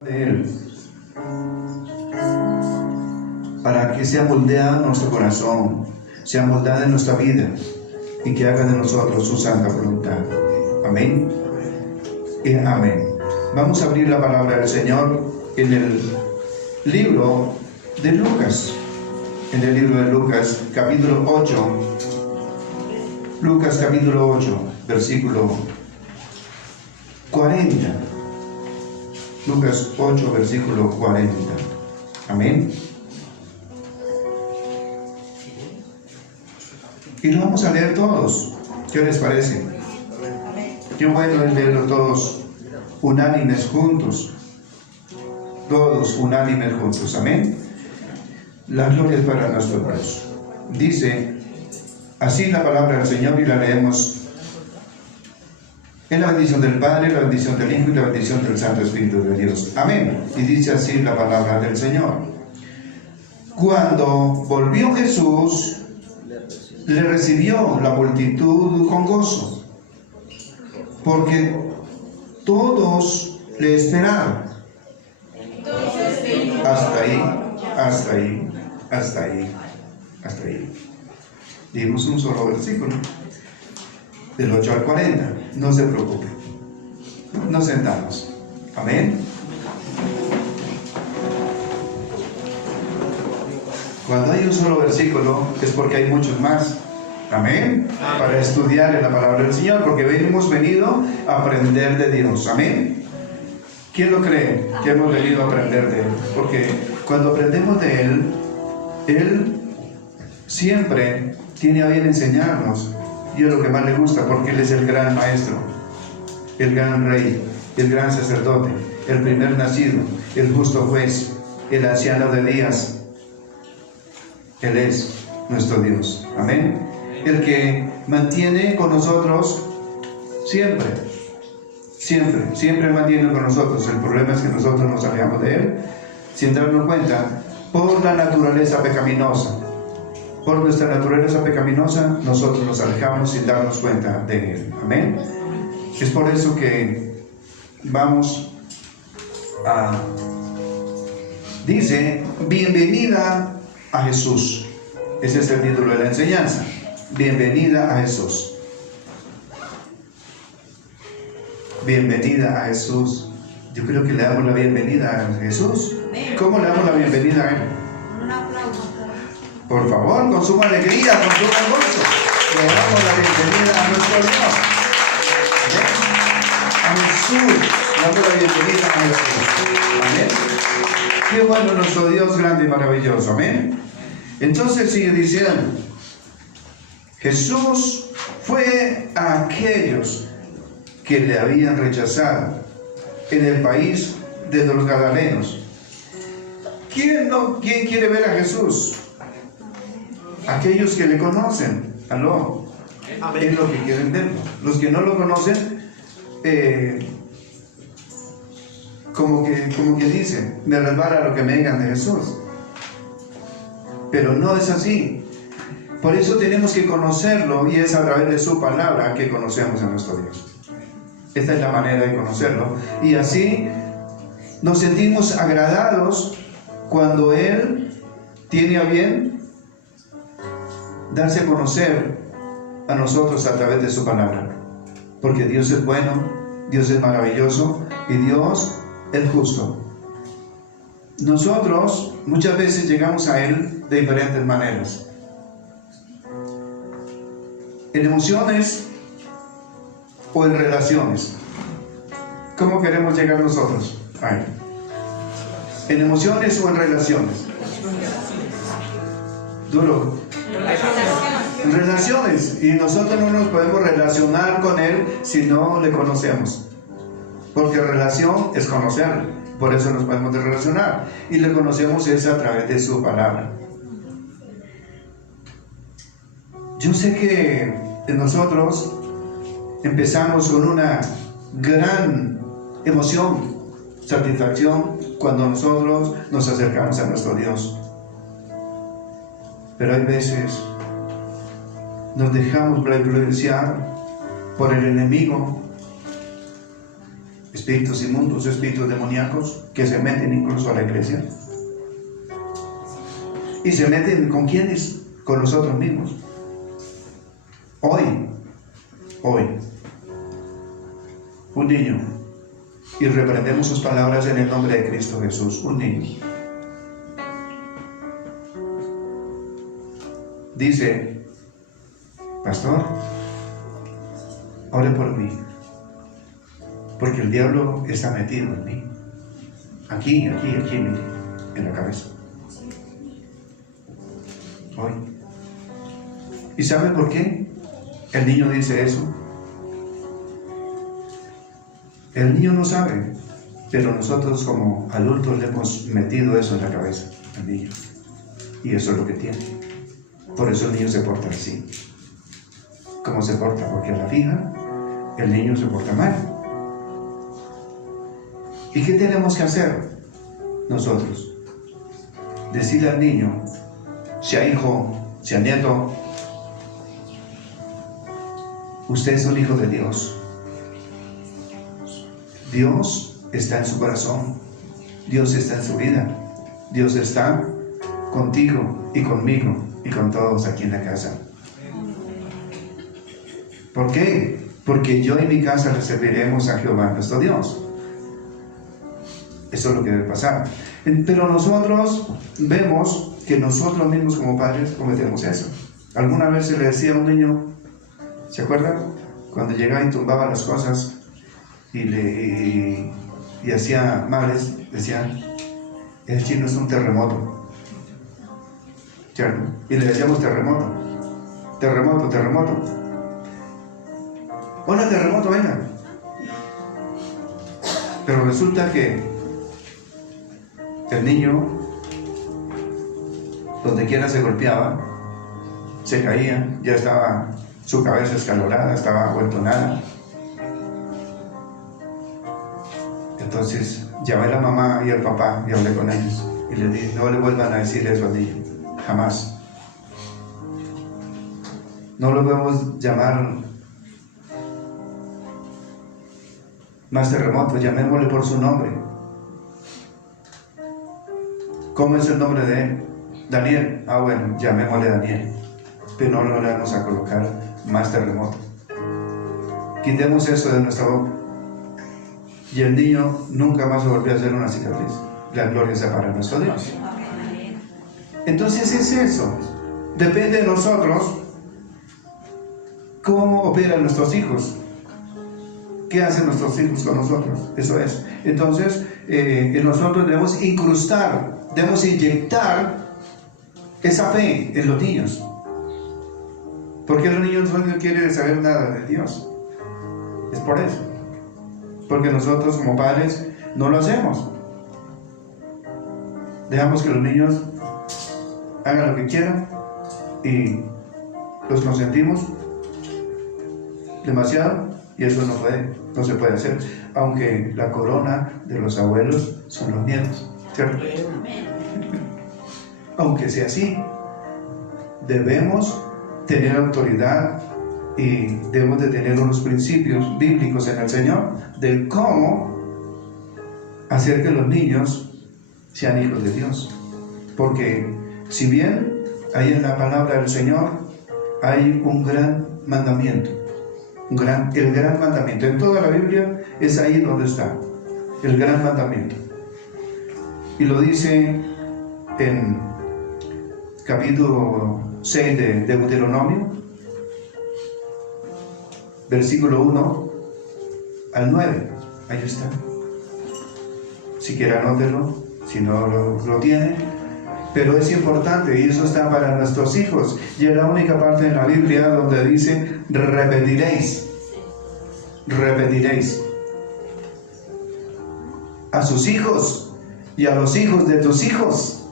de Él, para que sea moldeado nuestro corazón, sea moldada en nuestra vida y que haga de nosotros su santa voluntad. Amén y amén. Vamos a abrir la palabra del Señor en el libro de Lucas, capítulo 8. Lucas capítulo 8, versículo 40. Lucas 8, versículo 40. Amén. Y lo vamos a leer todos. ¿Qué les parece? Qué bueno es leerlo todos unánimes juntos. Todos unánimes juntos. Amén. La gloria es para nuestro Dios. Dice así la palabra del Señor y la leemos en la bendición del Padre, la bendición del Hijo y la bendición del Santo Espíritu de Dios. Amén. Y dice así la palabra del Señor. Cuando volvió Jesús, le recibió la multitud con gozo, porque todos le esperaban. Hasta ahí. Dimos un solo versículo, del 8 al 40. No se preocupe. Nos sentamos. Amén. Cuando hay un solo versículo es porque hay muchos más. Amén. Para estudiar en la palabra del Señor, porque hemos venido a aprender de Dios. Amén. ¿Quién lo cree? Que hemos venido a aprender de Él. Porque cuando aprendemos de Él, Él siempre tiene a bien enseñarnos. Y es lo que más le gusta, porque Él es el gran maestro, el gran rey, el gran sacerdote, el primer nacido, el justo juez, el anciano de días. Él es nuestro Dios. Amén. El que mantiene con nosotros siempre mantiene con nosotros. El problema es que nosotros nos alejamos de Él sin darnos cuenta por la naturaleza pecaminosa. Por nuestra naturaleza pecaminosa, nosotros nos alejamos sin darnos cuenta de Él. Amén. Es por eso que vamos a... Dice, bienvenida a Jesús. Ese es el título de la enseñanza. Bienvenida a Jesús. Bienvenida a Jesús. Yo creo que le damos la bienvenida a Jesús. ¿Cómo le damos la bienvenida a Él? Un aplauso. Por favor, con suma alegría, con suma gozo, le damos la bienvenida a nuestro Dios. ¿Amén? A Jesús, le damos la bienvenida a Jesús. Amén. Qué bueno nuestro Dios grande y maravilloso. Amén. Entonces sigue diciendo, Jesús fue a aquellos que le habían rechazado en el país de los Gadarenos. ¿Quién quiere ver a Jesús? Aquellos que le conocen. Aló. Es lo que quieren verlo. Los que no lo conocen, como que dicen, me resbala lo que me digan de Jesús. Pero no es así. Por eso tenemos que conocerlo, y es a través de su palabra que conocemos a nuestro Dios. Esta es la manera de conocerlo, y así nos sentimos agradados cuando Él tiene a bien darse a conocer a nosotros a través de su palabra. Porque Dios es bueno, Dios es maravilloso y Dios es justo. Nosotros muchas veces llegamos a Él de diferentes maneras. En emociones o en relaciones. ¿Cómo queremos llegar nosotros a Él? ¿En emociones o en relaciones? Duro. En relaciones. Y nosotros no nos podemos relacionar con Él si no le conocemos. Porque relación es conocer. Por eso nos podemos relacionar. Y le conocemos es a través de su palabra. Yo sé que nosotros empezamos con una gran emoción, satisfacción, cuando nosotros nos acercamos a nuestro Dios. Pero hay veces nos dejamos influenciar por el enemigo, espíritus inmundos, espíritus demoníacos que se meten incluso a la iglesia. Y se meten ¿con quiénes? Con nosotros mismos. Hoy, un niño, y reprendemos sus palabras en el nombre de Cristo Jesús, un niño dice: pastor, ore por mí, porque el diablo está metido en mí, aquí, mire, en la cabeza. Hoy. ¿Y sabe por qué el niño dice eso? El niño no sabe, pero nosotros como adultos le hemos metido eso en la cabeza al niño, y eso es lo que tiene. Por eso el niño se porta así. ¿Cómo se porta? Porque a la fija el niño se porta mal. ¿Y qué tenemos que hacer nosotros? Decirle al niño, sea hijo, sea nieto, usted es un hijo de Dios. Dios está en su corazón, Dios está en su vida, Dios está contigo y conmigo y con todos aquí en la casa. ¿Por qué? Porque yo y mi casa le serviremos a Jehová nuestro Dios. Eso es lo que debe pasar. Pero nosotros vemos que nosotros mismos como padres cometemos eso. ¿Alguna vez se le decía a un niño, se acuerdan? Cuando llegaba y tumbaba las cosas y hacía males, decían: el chino es un terremoto. ¿Cierto? Y le decíamos terremoto. Hola, terremoto, venga. Pero resulta que el niño, donde quiera se golpeaba, se caía, ya estaba su cabeza escalonada, estaba vuelto nada. Entonces llamé a la mamá y al papá y hablé con ellos y les dije: no le vuelvan a decir eso al niño, jamás. No lo podemos llamar más terremoto, llamémosle por su nombre. ¿Cómo es el nombre de él? Daniel. Ah, bueno, llamémosle Daniel, pero no le vamos a colocar más terremoto. Quitemos eso de nuestra boca y el niño nunca más se volvió a hacer una cicatriz. La gloria sea para nuestro Dios. Entonces es eso, depende de nosotros cómo operan nuestros hijos, qué hacen nuestros hijos con nosotros. Eso es. Entonces nosotros debemos incrustar, debemos inyectar esa fe en los niños. Porque los niños no quieren saber nada de Dios. Es por eso. Porque nosotros como padres no lo hacemos. Dejamos que los niños hagan lo que quieran y los consentimos demasiado, y eso no se puede hacer, aunque la corona de los abuelos son los nietos, ¿cierto? Aunque sea así, debemos tener autoridad y debemos de tener unos principios bíblicos en el Señor de cómo hacer que los niños sean hijos de Dios. Porque si bien ahí en la palabra del Señor hay un gran mandamiento, el gran mandamiento, en toda la Biblia es ahí donde está, el gran mandamiento. Y lo dice en capítulo 6 de Deuteronomio, versículo 1 al 9, ahí está. Si quiere anótelo, si no lo tiene, pero es importante y eso está para nuestros hijos. Y es la única parte en la Biblia donde dice repetiréis a sus hijos y a los hijos de tus hijos,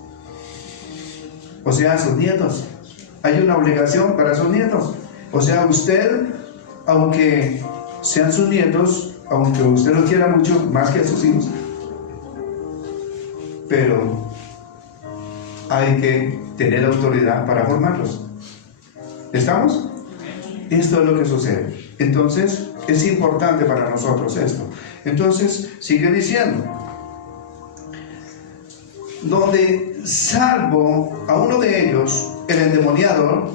o sea, a sus nietos. Hay una obligación para sus nietos. O sea, usted, aunque sean sus nietos, aunque usted los quiera mucho, más que a sus hijos, pero hay que tener autoridad para formarlos. ¿Estamos? Esto es lo que sucede. Entonces, es importante para nosotros esto. Entonces, sigue diciendo, donde salvo a uno de ellos, el endemoniado,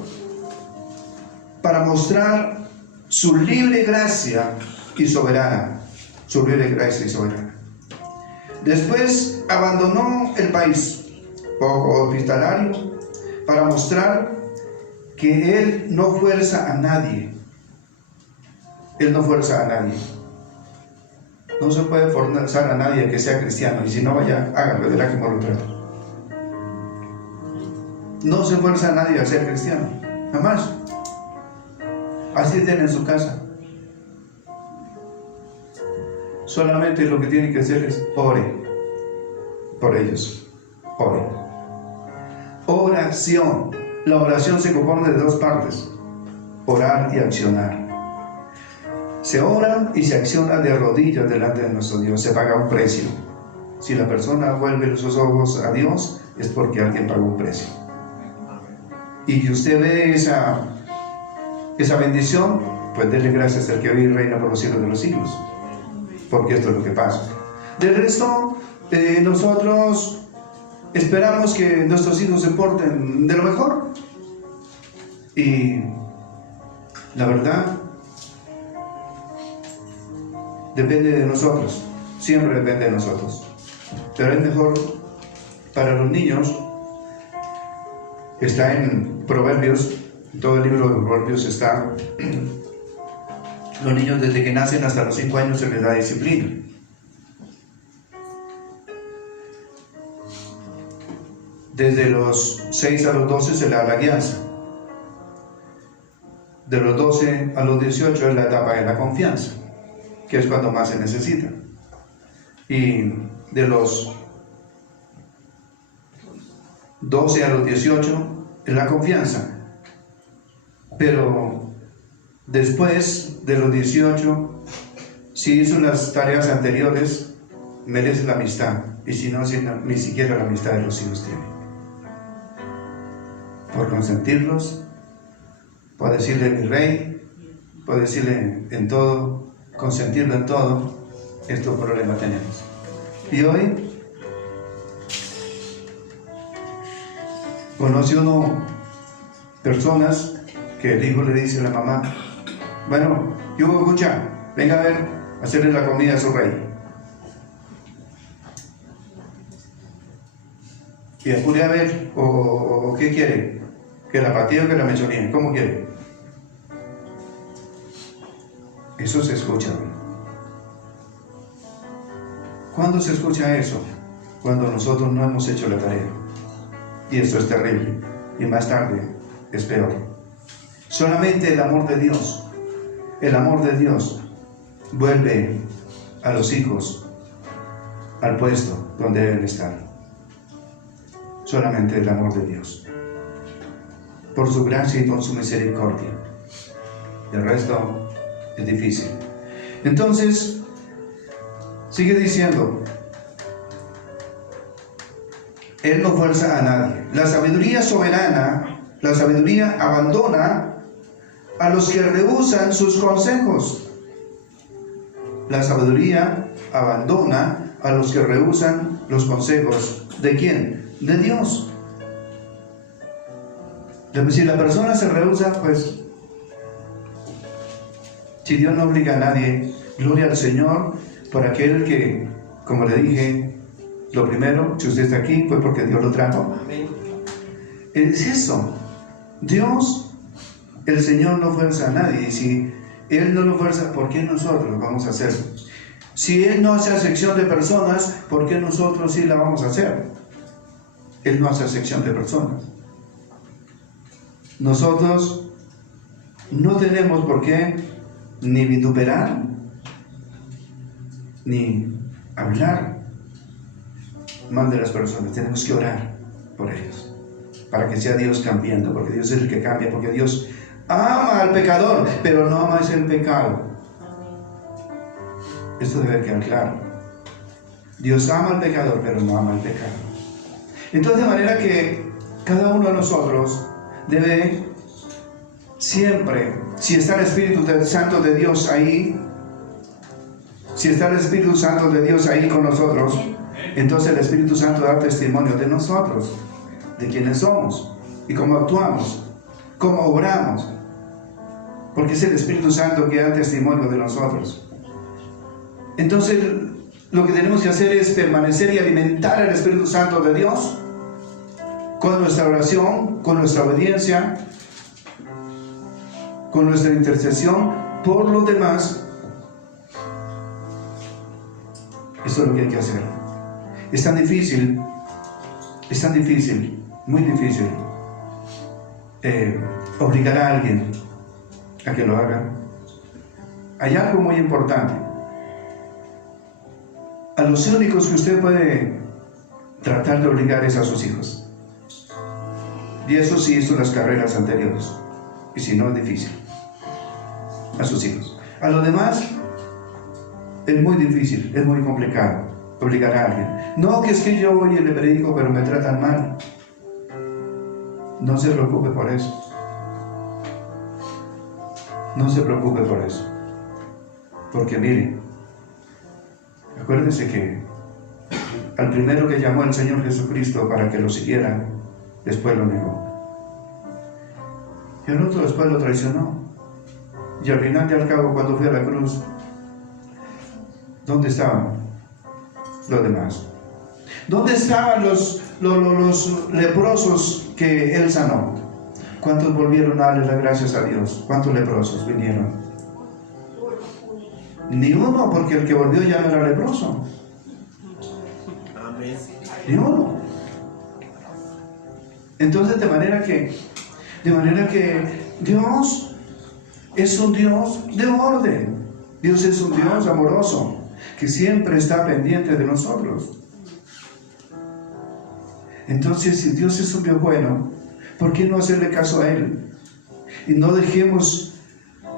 para mostrar su libre gracia y soberana. Su libre gracia y soberana. Después abandonó el país hospitalario para mostrar que él no fuerza a nadie. Él no fuerza a nadie. No se puede forzar a nadie que sea cristiano, y si no, vaya, hágalo, verá que lo trata. No se fuerza a nadie a ser cristiano, jamás. Así tiene en su casa. Solamente lo que tiene que hacer es ore por ellos. Ore. Oración. La oración se compone de dos partes: orar y accionar. Se ora y se acciona de rodillas delante de nuestro Dios. Se paga un precio. Si la persona vuelve sus ojos a Dios, es porque alguien pagó un precio. Y usted ve esa bendición, pues déle gracias al que hoy reina por los siglos de los siglos, porque esto es lo que pasa. Del resto, nosotros esperamos que nuestros hijos se porten de lo mejor, y la verdad depende de nosotros, siempre depende de nosotros. Pero es mejor para los niños, está en Proverbios, todo el libro de Proverbios está, los niños desde que nacen hasta los 5 años se les da disciplina. Desde los 6 a los 12 se le da la guianza. De los 12 a los 18 es la etapa de la confianza, que es cuando más se necesita. Y de los 12 a los 18 es la confianza. Pero después de los 18, si hizo las tareas anteriores, merece la amistad. Y si no, ni siquiera la amistad de los hijos tiene. Por consentirlos, por decirle mi rey, por decirle en todo, consentirlo en todo, estos problemas tenemos. Y hoy conoce uno personas que el hijo le dice a la mamá: bueno, ¿qué hubo, escucha? Venga a ver, hacerle la comida a su rey. Y apure a ver, o ¿qué quiere? ¿Que la patilla o que la mechonía? ¿Cómo quiere? Eso se escucha. ¿Cuándo se escucha eso? Cuando nosotros no hemos hecho la tarea. Y eso es terrible. Y más tarde es peor. Solamente el amor de Dios vuelve a los hijos al puesto donde deben estar. Solamente el amor de Dios, por su gracia y por su misericordia. El resto es difícil. Entonces, sigue diciendo, Él no fuerza a nadie. La sabiduría soberana, la sabiduría abandona a los que rehusan sus consejos. La sabiduría abandona a los que rehusan los consejos. ¿De quién? De Dios. Si la persona se rehúsa, pues, si Dios no obliga a nadie, gloria al Señor por aquel que, como le dije, lo primero, si usted está aquí, fue porque Dios lo trajo. Amén. Es eso. Dios, el Señor no fuerza a nadie. Y si Él no lo fuerza, ¿por qué nosotros vamos a hacerlo? Si Él no hace acepción de personas, ¿por qué nosotros sí la vamos a hacer? Él no hace acepción de personas. Nosotros no tenemos por qué ni vituperar, ni hablar mal de las personas. Tenemos que orar por ellos, para que sea Dios cambiando, porque Dios es el que cambia, porque Dios ama al pecador, pero no ama el pecado. Esto debe quedar claro. Dios ama al pecador, pero no ama el pecado. Entonces, de manera que cada uno de nosotros debe siempre, si está el Espíritu Santo de Dios ahí, Si está el Espíritu Santo de Dios ahí con nosotros, entonces el Espíritu Santo da testimonio de nosotros, de quiénes somos y cómo actuamos, cómo obramos, porque es el Espíritu Santo que da testimonio de nosotros. Entonces, lo que tenemos que hacer es permanecer y alimentar al Espíritu Santo de Dios con nuestra oración, con nuestra obediencia, con nuestra intercesión por los demás. Eso es lo que hay que hacer. Es tan difícil, muy difícil, obligar a alguien a que lo haga. Hay algo muy importante. A los únicos que usted puede tratar de obligar es a sus hijos. Y eso sí hizo las carreras anteriores. Y si no, es difícil. A sus hijos. A los demás, es muy difícil, es muy complicado obligar a alguien. No, que es que yo voy y le predico, pero me tratan mal. No se preocupe por eso. No se preocupe por eso. Porque mire, acuérdese que al primero que llamó el Señor Jesucristo para que lo siguiera, después lo negó. Y el otro después lo traicionó. Y al final y al cabo, cuando fue a la cruz, ¿dónde estaban los demás? ¿Dónde estaban los leprosos que Él sanó? ¿Cuántos volvieron a darle las gracias a Dios? ¿Cuántos leprosos vinieron? Ni uno, porque el que volvió ya no era leproso. Amén. Ni uno. Entonces, de manera que Dios es un Dios de orden. Dios es un Dios amoroso, que siempre está pendiente de nosotros. Entonces, si Dios es un Dios bueno, ¿por qué no hacerle caso a Él? Y no dejemos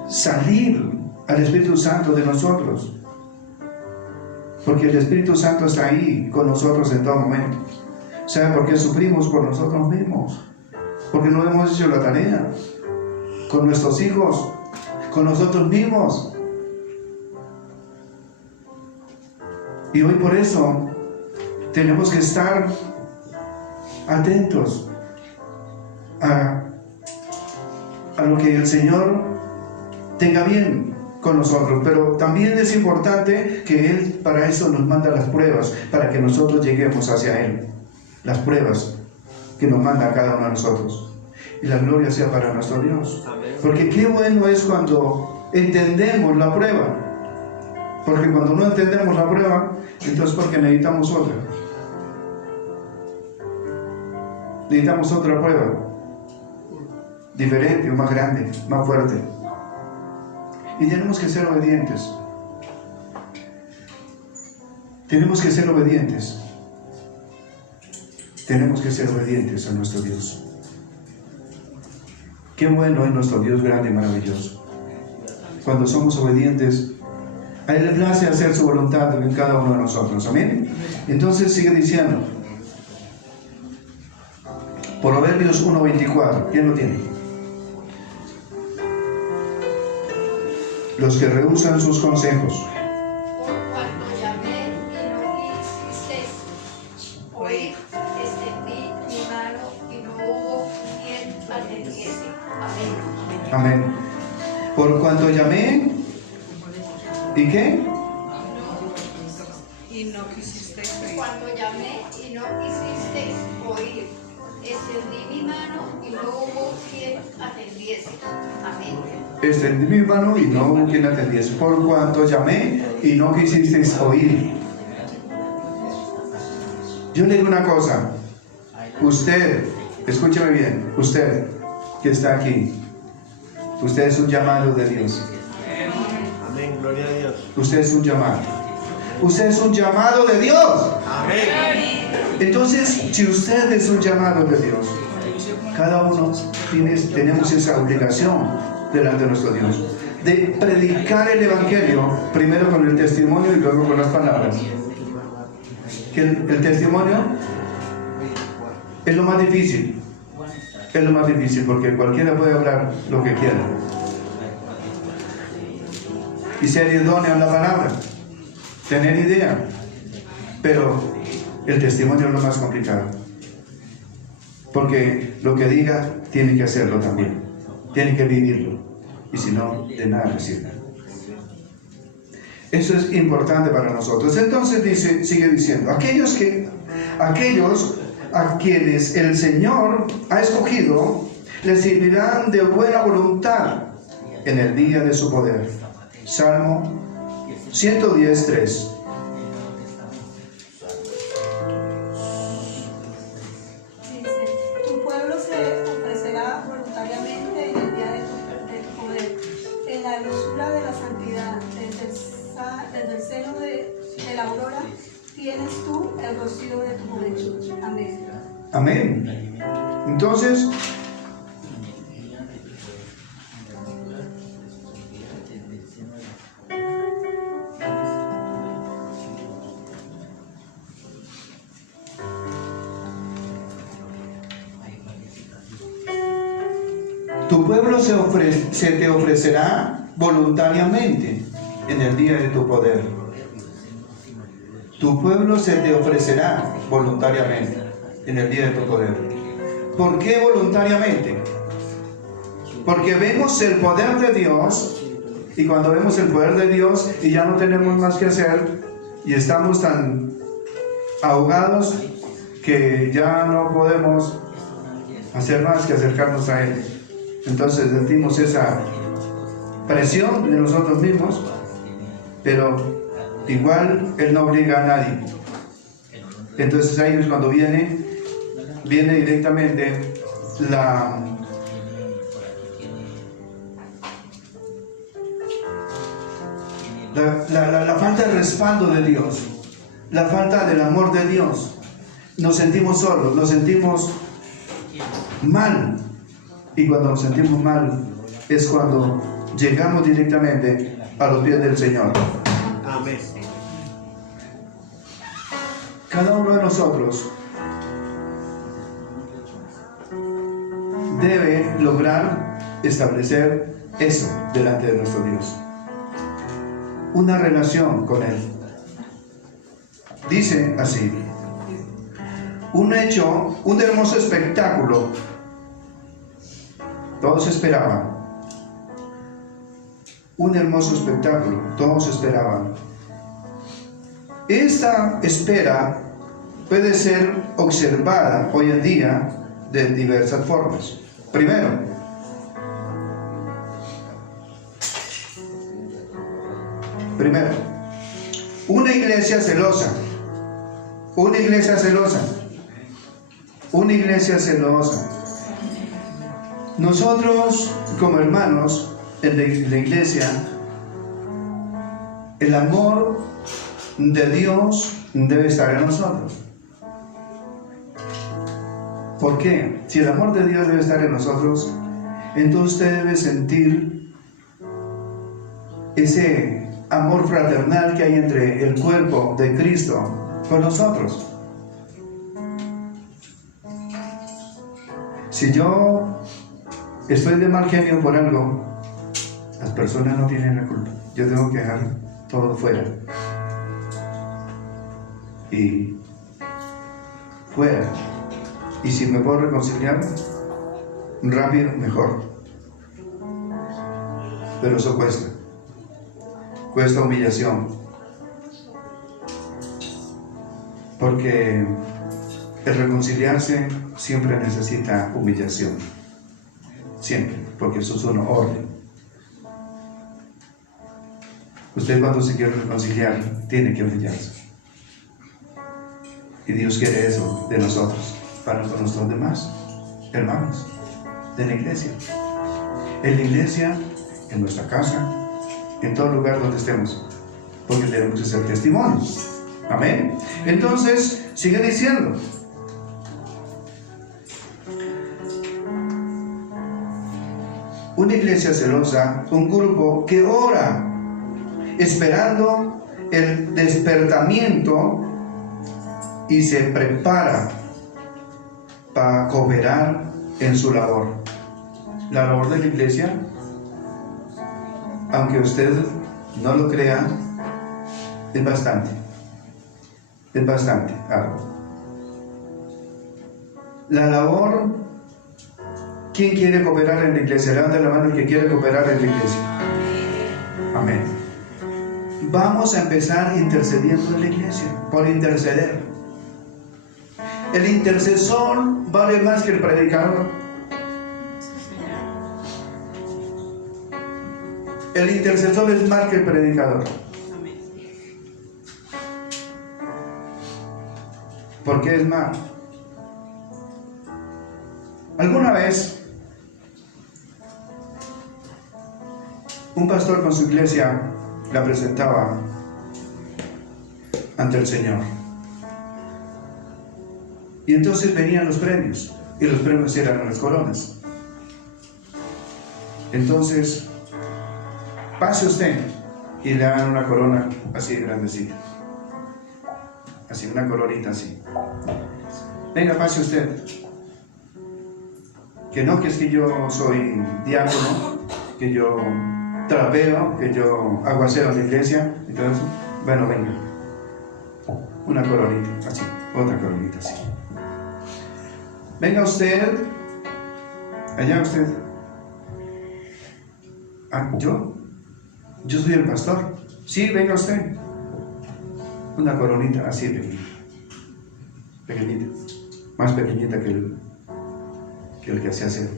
salir al Espíritu Santo de nosotros. Porque el Espíritu Santo está ahí con nosotros en todo momento. ¿Sabe por qué sufrimos? Por nosotros mismos. Porque no hemos hecho la tarea. Con nuestros hijos, con nosotros mismos. Y hoy por eso tenemos que estar atentos a lo que el Señor tenga bien con nosotros, pero también es importante que Él para eso nos manda las pruebas, para que nosotros lleguemos hacia Él, las pruebas que nos manda a cada uno de nosotros, y la gloria sea para nuestro Dios. Porque qué bueno es cuando entendemos la prueba, porque cuando no entendemos la prueba, entonces porque necesitamos otra. Necesitamos otra prueba, diferente, más grande, más fuerte. Y tenemos que ser obedientes. Tenemos que ser obedientes. Tenemos que ser obedientes a nuestro Dios. Qué bueno es nuestro Dios grande y maravilloso. Cuando somos obedientes, a Él le place hacer su voluntad en cada uno de nosotros. Amén. Entonces sigue diciendo, Proverbios 1:24. ¿Quién lo tiene? Los que rehúsan sus consejos. Cuando llamé y no quisisteis oír, extendí mi mano y no hubo quien atendiese. Amén. Amén. Por cuanto llamé, ¿y qué? Y no quisisteis oír. Cuando llamé y no quisisteis oír, extendí mi mano y no hubo quien atendiese. Amén. Extendí mi mano y no hubo quien atendiese. Por cuanto llamé y no quisisteis oír. Yo le digo una cosa. Usted, escúcheme bien, usted que está aquí, usted es un llamado de Dios. Amén, gloria a Dios. Usted es un llamado. Usted es un llamado de Dios. Amén. Entonces, si usted es un llamado de Dios, cada uno tenemos esa obligación delante de nuestro Dios, de predicar el Evangelio, primero con el testimonio y luego con las palabras. Que el testimonio es lo más difícil. Es lo más difícil porque cualquiera puede hablar lo que quiera y ser idóneo en la palabra. tener idea, pero el testimonio es lo más complicado, porque lo que diga tiene que hacerlo también, tiene que vivirlo, y si no, de nada sirve. Eso es importante para nosotros. Entonces sigue diciendo, aquellos a quienes el Señor ha escogido, les servirán de buena voluntad en el día de su poder. Salmo 110:3. Dice, tu pueblo se ofrecerá voluntariamente en el día de tu poder, en la hermosura de la santidad, desde el seno de la aurora, tienes tú el rocío de tu juventud. Amén. Amén. Entonces, tu pueblo se te ofrecerá voluntariamente en el día de tu poder. Tu pueblo se te ofrecerá voluntariamente en el día de tu poder. ¿Por qué voluntariamente? Porque vemos el poder de Dios, y cuando vemos el poder de Dios y ya no tenemos más que hacer y estamos tan ahogados que ya no podemos hacer más que acercarnos a Él. Entonces sentimos esa presión de nosotros mismos, pero igual Él no obliga a nadie. Entonces ahí es cuando viene directamente la falta de respaldo de Dios, la falta del amor de Dios. Nos sentimos solos, nos sentimos mal, y cuando nos sentimos mal es cuando llegamos directamente a los pies del Señor. Amén. Cada uno de nosotros debe lograr establecer eso delante de nuestro Dios, una relación con Él. Dice así: un hermoso espectáculo, todos esperaban. Un hermoso espectáculo, todos esperaban. Esta espera puede ser observada hoy en día de diversas formas. Primero, una iglesia celosa. Una iglesia celosa. Una iglesia celosa. Nosotros, como hermanos en la iglesia, el amor de Dios debe estar en nosotros. ¿Por qué? Si el amor de Dios debe estar en nosotros, entonces usted debe sentir ese amor fraternal que hay entre el cuerpo de Cristo con nosotros. Si yo estoy de mal genio por algo, las personas no tienen la culpa. Yo tengo que dejar todo fuera. Y fuera. Y si me puedo reconciliar rápido, mejor. Pero eso cuesta. Cuesta humillación. Porque el reconciliarse siempre necesita humillación. Siempre, porque eso es un orden. Usted cuando se quiere reconciliar tiene que humillarse. Y Dios quiere eso de nosotros, para con nuestros demás hermanos de la iglesia. En la iglesia, en nuestra casa, en todo lugar donde estemos, porque tenemos que ser testimonios. Amén. Entonces, sigue diciendo: una iglesia celosa, un grupo que ora, esperando el despertamiento y se prepara para cooperar en su labor. La labor de la iglesia, aunque usted no lo crea, Es bastante. Es bastante algo. La labor, ¿quién quiere cooperar en la iglesia? Levanta la mano el que quiere cooperar en la iglesia. Amén. Vamos a empezar intercediendo en la iglesia, por interceder. El intercesor vale más que el predicador. El intercesor es más que el predicador. ¿Por qué es más? Alguna vez un pastor con su iglesia la presentaba ante el Señor. Y entonces venían los premios, y los premios eran las coronas. Entonces, pase usted, y le dan una corona así grandecita. Así, una coronita así. Venga, pase usted. Que no, que es que yo soy diácono, que yo trapeo, que yo hago aseo en la iglesia. Entonces, bueno, venga. Una coronita, así. Otra coronita, así. Venga usted. Allá usted. Ah, ¿yo? Yo soy el pastor. Sí, venga usted. Una coronita así pequeñita. Pequeñita. Más pequeñita que el que hacía hacer.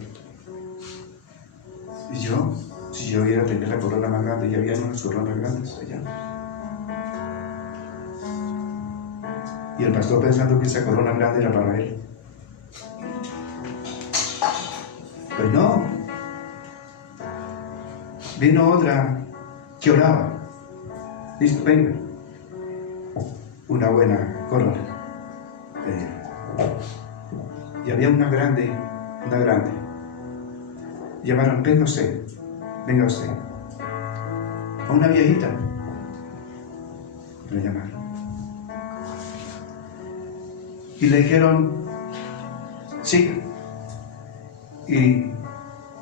Y yo, si yo iba a tener la corona más grande, ya había unas coronas grandes allá. Y el pastor pensando que esa corona grande era para él. Pues no. Vino otra que oraba. Listo, venga. Una buena corona. Y había una grande. Llamaron, venga usted. A una viejita. Le llamaron. Y le dijeron, siga. Y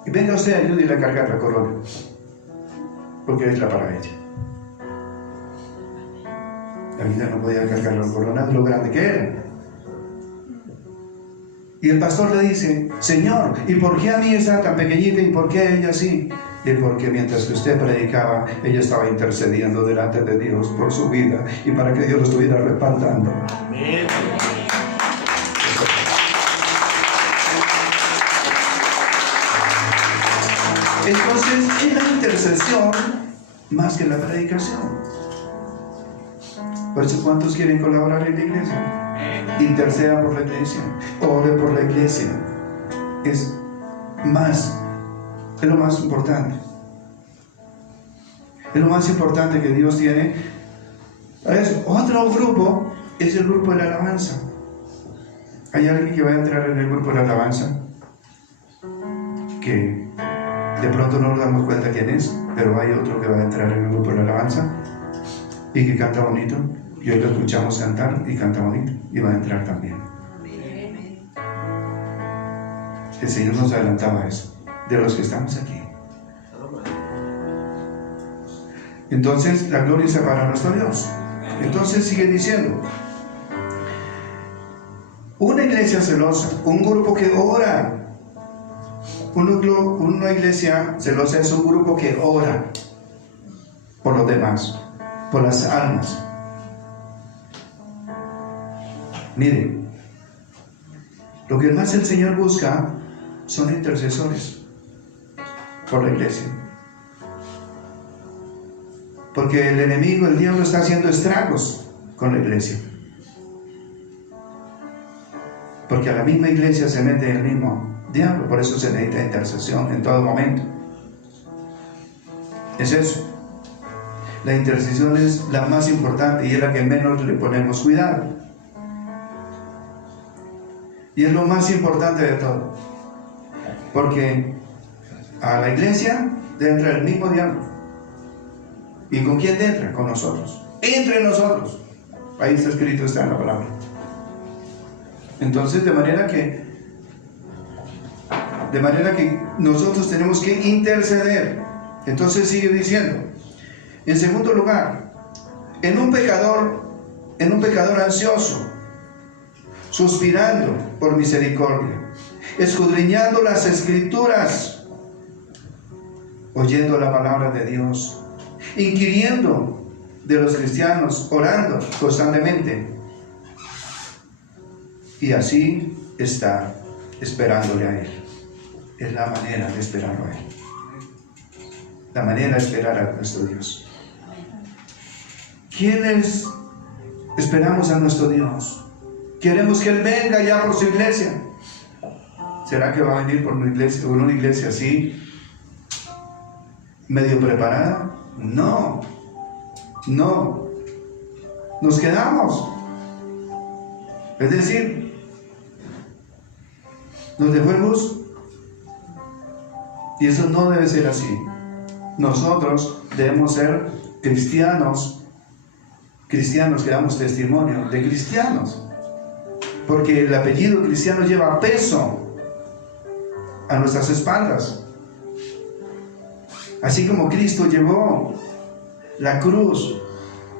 venga usted, ayúdele a cargar la corona. Porque es la para ella. La vida no podía cargar la corona de lo grande que era. Y el pastor le dice, Señor, ¿y por qué a mí está tan pequeñita y por qué a ella sí? Y porque mientras que usted predicaba, ella estaba intercediendo delante de Dios por su vida y para que Dios lo estuviera respaldando. Amén. Entonces, es la intercesión más que la predicación. Por eso, ¿cuántos quieren colaborar en la iglesia? Interceda por la iglesia, ore por la iglesia. Es lo más importante. Es lo más importante que Dios tiene. Otro grupo es el grupo de la alabanza. ¿Hay alguien que va a entrar en el grupo de la alabanza? Que de pronto no nos damos cuenta quién es, pero hay otro que va a entrar en el grupo de la alabanza y que canta bonito. Y hoy lo escuchamos cantar y canta bonito y va a entrar también. El Señor nos adelantaba eso, de los que estamos aquí. Entonces la gloria es para nuestro Dios. Entonces sigue diciendo, una iglesia celosa, un grupo que ora. Una iglesia celosa es un grupo que ora por los demás, por las almas. Mire, lo que más el Señor busca son intercesores por la iglesia. Porque el enemigo, el diablo, está haciendo estragos con la iglesia. Porque a la misma iglesia se mete el mismo diablo, por eso se necesita intercesión en todo momento. Es eso. La intercesión es la más importante y es la que menos le ponemos cuidado. Y es lo más importante de todo. Porque a la iglesia entra el mismo diablo. ¿Y con quién entra? Con nosotros. Entre nosotros. Ahí está escrito, está en la palabra. Entonces, de manera que nosotros tenemos que interceder. Entonces sigue diciendo, en segundo lugar, en un pecador ansioso, suspirando por misericordia, escudriñando las Escrituras, oyendo la palabra de Dios, inquiriendo de los cristianos, orando constantemente. Y así está esperándole a Él. Es la manera de esperarlo a Él. La manera de esperar a nuestro Dios. ¿Quiénes esperamos a nuestro Dios? Queremos que Él venga ya por su iglesia. ¿Será que va a venir por una iglesia así, medio preparada? No. Nos quedamos. Es decir, nos dejó el bus. Y eso no debe ser así. Nosotros debemos ser cristianos que damos testimonio de cristianos. Porque el apellido cristiano lleva peso a nuestras espaldas. Así como Cristo llevó la cruz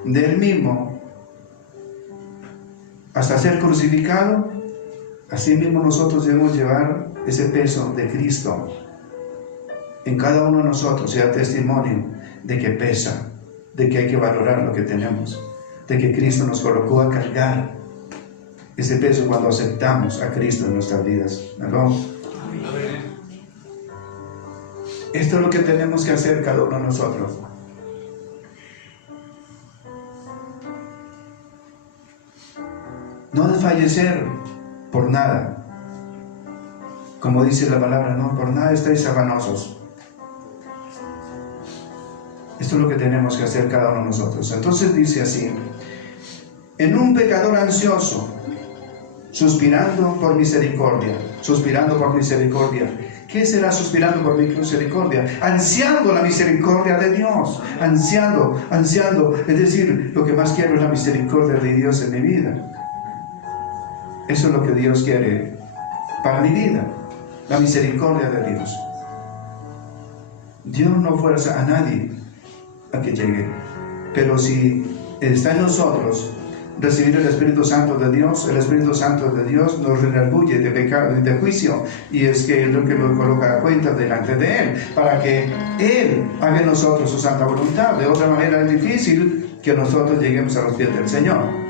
de Él mismo hasta ser crucificado, así mismo nosotros debemos llevar ese peso de Cristo en cada uno de nosotros, sea testimonio de que pesa, de que hay que valorar lo que tenemos, de que Cristo nos colocó a cargar ese peso cuando aceptamos a Cristo en nuestras vidas. ¿No? Esto es lo que tenemos que hacer cada uno de nosotros. No desfallecer por nada. Como dice la palabra, no, por nada estáis afanosos. Esto es lo que tenemos que hacer cada uno de nosotros. Entonces dice así: en un pecador ansioso, suspirando por misericordia. Suspirando por misericordia. ¿Qué será suspirando por misericordia? Ansiando la misericordia de Dios. Ansiando. Es decir, lo que más quiero es la misericordia de Dios en mi vida. Eso es lo que Dios quiere para mi vida. La misericordia de Dios. Dios no fuerza a nadie a que llegue. Pero si está en nosotros recibir el Espíritu Santo de Dios, el Espíritu Santo de Dios nos redarguye de pecado y de juicio, y es que es lo que nos coloca a cuenta delante de Él, para que Él haga en nosotros su santa voluntad. De otra manera es difícil que nosotros lleguemos a los pies del Señor.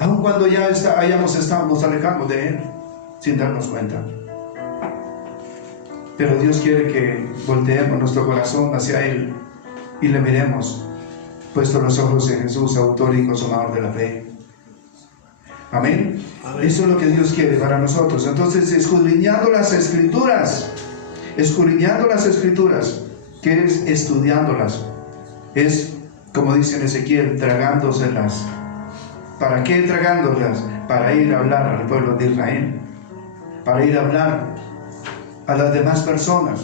Aun cuando ya nos alejamos de Él sin darnos cuenta. Pero Dios quiere que volteemos nuestro corazón hacia Él y le miremos, puesto los ojos en Jesús, autor y consumador de la fe. Amén. Eso es lo que Dios quiere para nosotros. Entonces, escudriñando las Escrituras, que es estudiándolas, es, como dice en Ezequiel, tragándoselas. ¿Para qué tragándolas? Para ir a hablar al pueblo de Israel, para ir a hablar a las demás personas,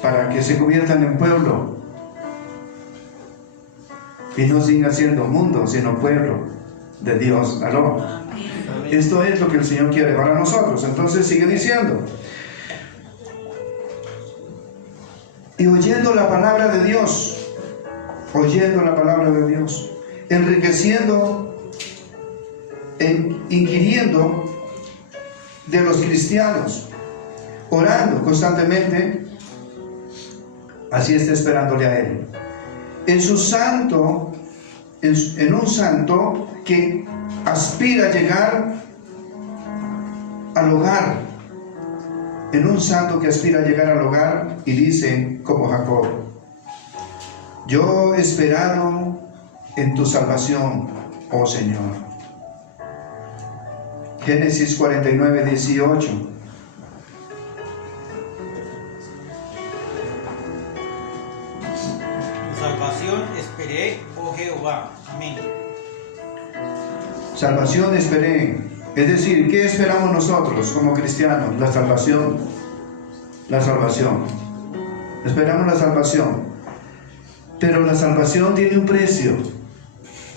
para que se conviertan en pueblo y no sigan siendo mundo, sino pueblo de Dios. ¿Aló? Esto es lo que el Señor quiere para nosotros. Entonces sigue diciendo: y oyendo la palabra de Dios, enriqueciendo, inquiriendo de los cristianos, orando constantemente, así está esperándole a Él. En un santo que aspira a llegar al hogar. En un santo que aspira a llegar al hogar, y dice como Jacob: yo he esperado en tu salvación, oh Señor. Génesis 49, 18. Salvación esperé, oh Jehová. Amén. Salvación esperé. Es decir, ¿qué esperamos nosotros como cristianos? La salvación. Esperamos la salvación. Pero la salvación tiene un precio,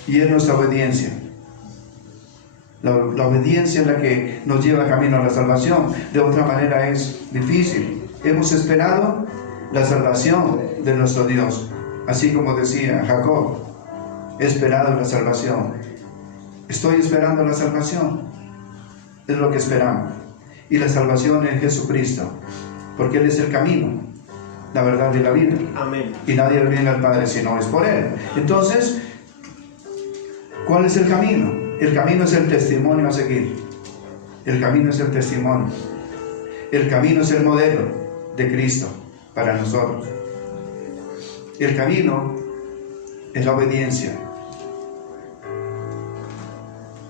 y es nuestra obediencia. La obediencia es la que nos lleva camino a la salvación. De otra manera es difícil. Hemos esperado la salvación de nuestro Dios. Así como decía Jacob, he esperado la salvación. Estoy esperando la salvación. Es lo que esperamos. Y la salvación es Jesucristo, porque Él es el camino, la verdad y la vida. Amén. Y nadie viene al Padre si no es por Él. Entonces, ¿cuál es el camino? El camino es el testimonio a seguir. El camino es el testimonio. El camino es el modelo de Cristo para nosotros. El camino es la obediencia.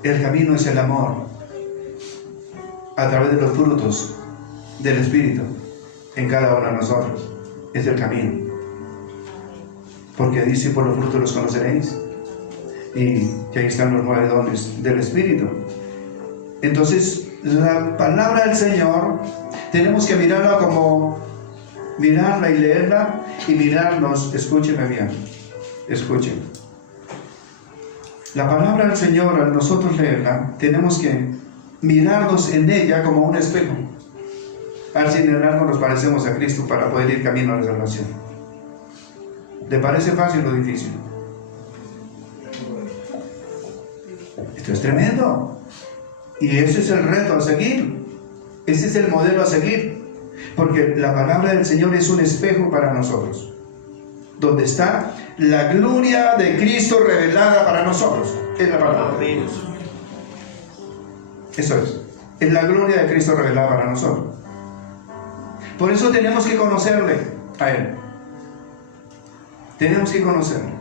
El camino es el amor a través de los frutos del Espíritu en cada uno de nosotros. Es el camino. Porque dice, por los frutos los conoceréis. Y ahí están los 9 dones del Espíritu. Entonces, la palabra del Señor tenemos que mirarla como mirarla y leerla y mirarnos. Escúcheme bien, escuchen. La palabra del Señor, al nosotros leerla, tenemos que mirarnos en ella como un espejo. Al sin embargo nos parecemos a Cristo para poder ir camino a la salvación. ¿Le parece fácil o difícil? Esto es tremendo. Y ese es el reto a seguir. Ese es el modelo a seguir. Porque la palabra del Señor es un espejo para nosotros. Donde está la gloria de Cristo revelada para nosotros. Es la palabra. Amén. Eso es. Es la gloria de Cristo revelada para nosotros. Por eso tenemos que conocerle a Él. Tenemos que conocerle.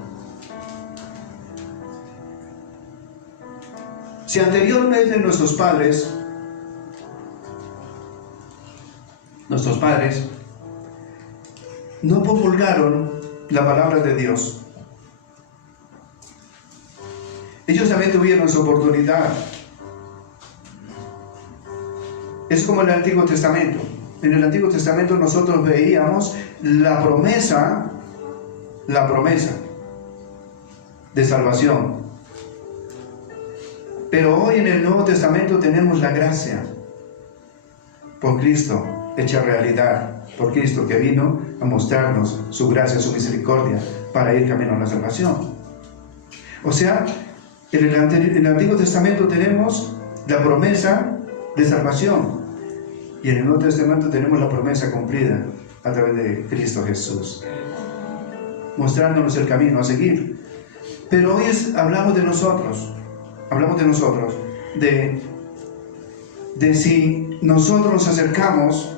Si anteriormente nuestros padres no promulgaron la palabra de Dios, ellos también tuvieron su oportunidad. Es como en el Antiguo Testamento. En el Antiguo Testamento nosotros veíamos la promesa de salvación. Pero hoy en el Nuevo Testamento tenemos la gracia por Cristo hecha realidad, por Cristo que vino a mostrarnos su gracia, su misericordia para ir camino a la salvación. O sea, en el Antiguo Testamento tenemos la promesa de salvación y en el Nuevo Testamento tenemos la promesa cumplida a través de Cristo Jesús, mostrándonos el camino a seguir. Pero hoy hablamos de nosotros, de si nosotros nos acercamos,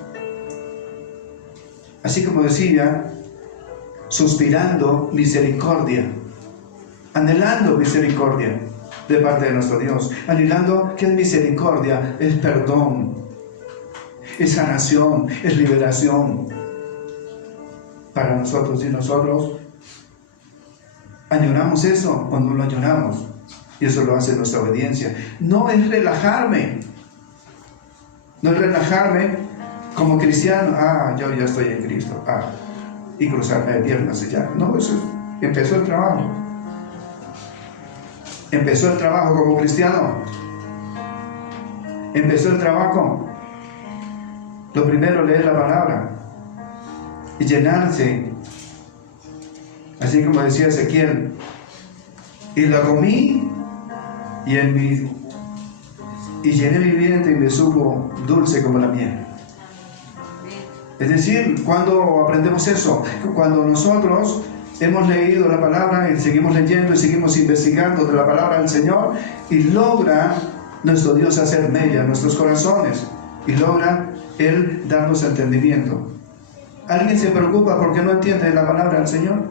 así como decía, suspirando misericordia, anhelando misericordia de parte de nuestro Dios, anhelando que es misericordia, es perdón, es sanación, es liberación para nosotros. Y nosotros añoramos eso o no lo añoramos, y eso lo hace nuestra obediencia. No es relajarme como cristiano, yo ya estoy en Cristo, y cruzarme de piernas y ya. No, eso empezó el trabajo. Empezó el trabajo como cristiano. Empezó el trabajo. Lo primero, leer la palabra y llenarse, así como decía Ezequiel, y la comí y llené mi vientre y me supo dulce como la miel. Es decir, cuando aprendemos eso, cuando nosotros hemos leído la palabra y seguimos leyendo y seguimos investigando de la palabra del Señor, y logra nuestro Dios hacer mella en nuestros corazones, y logra Él darnos entendimiento. ¿Alguien se preocupa porque no entiende la palabra del Señor?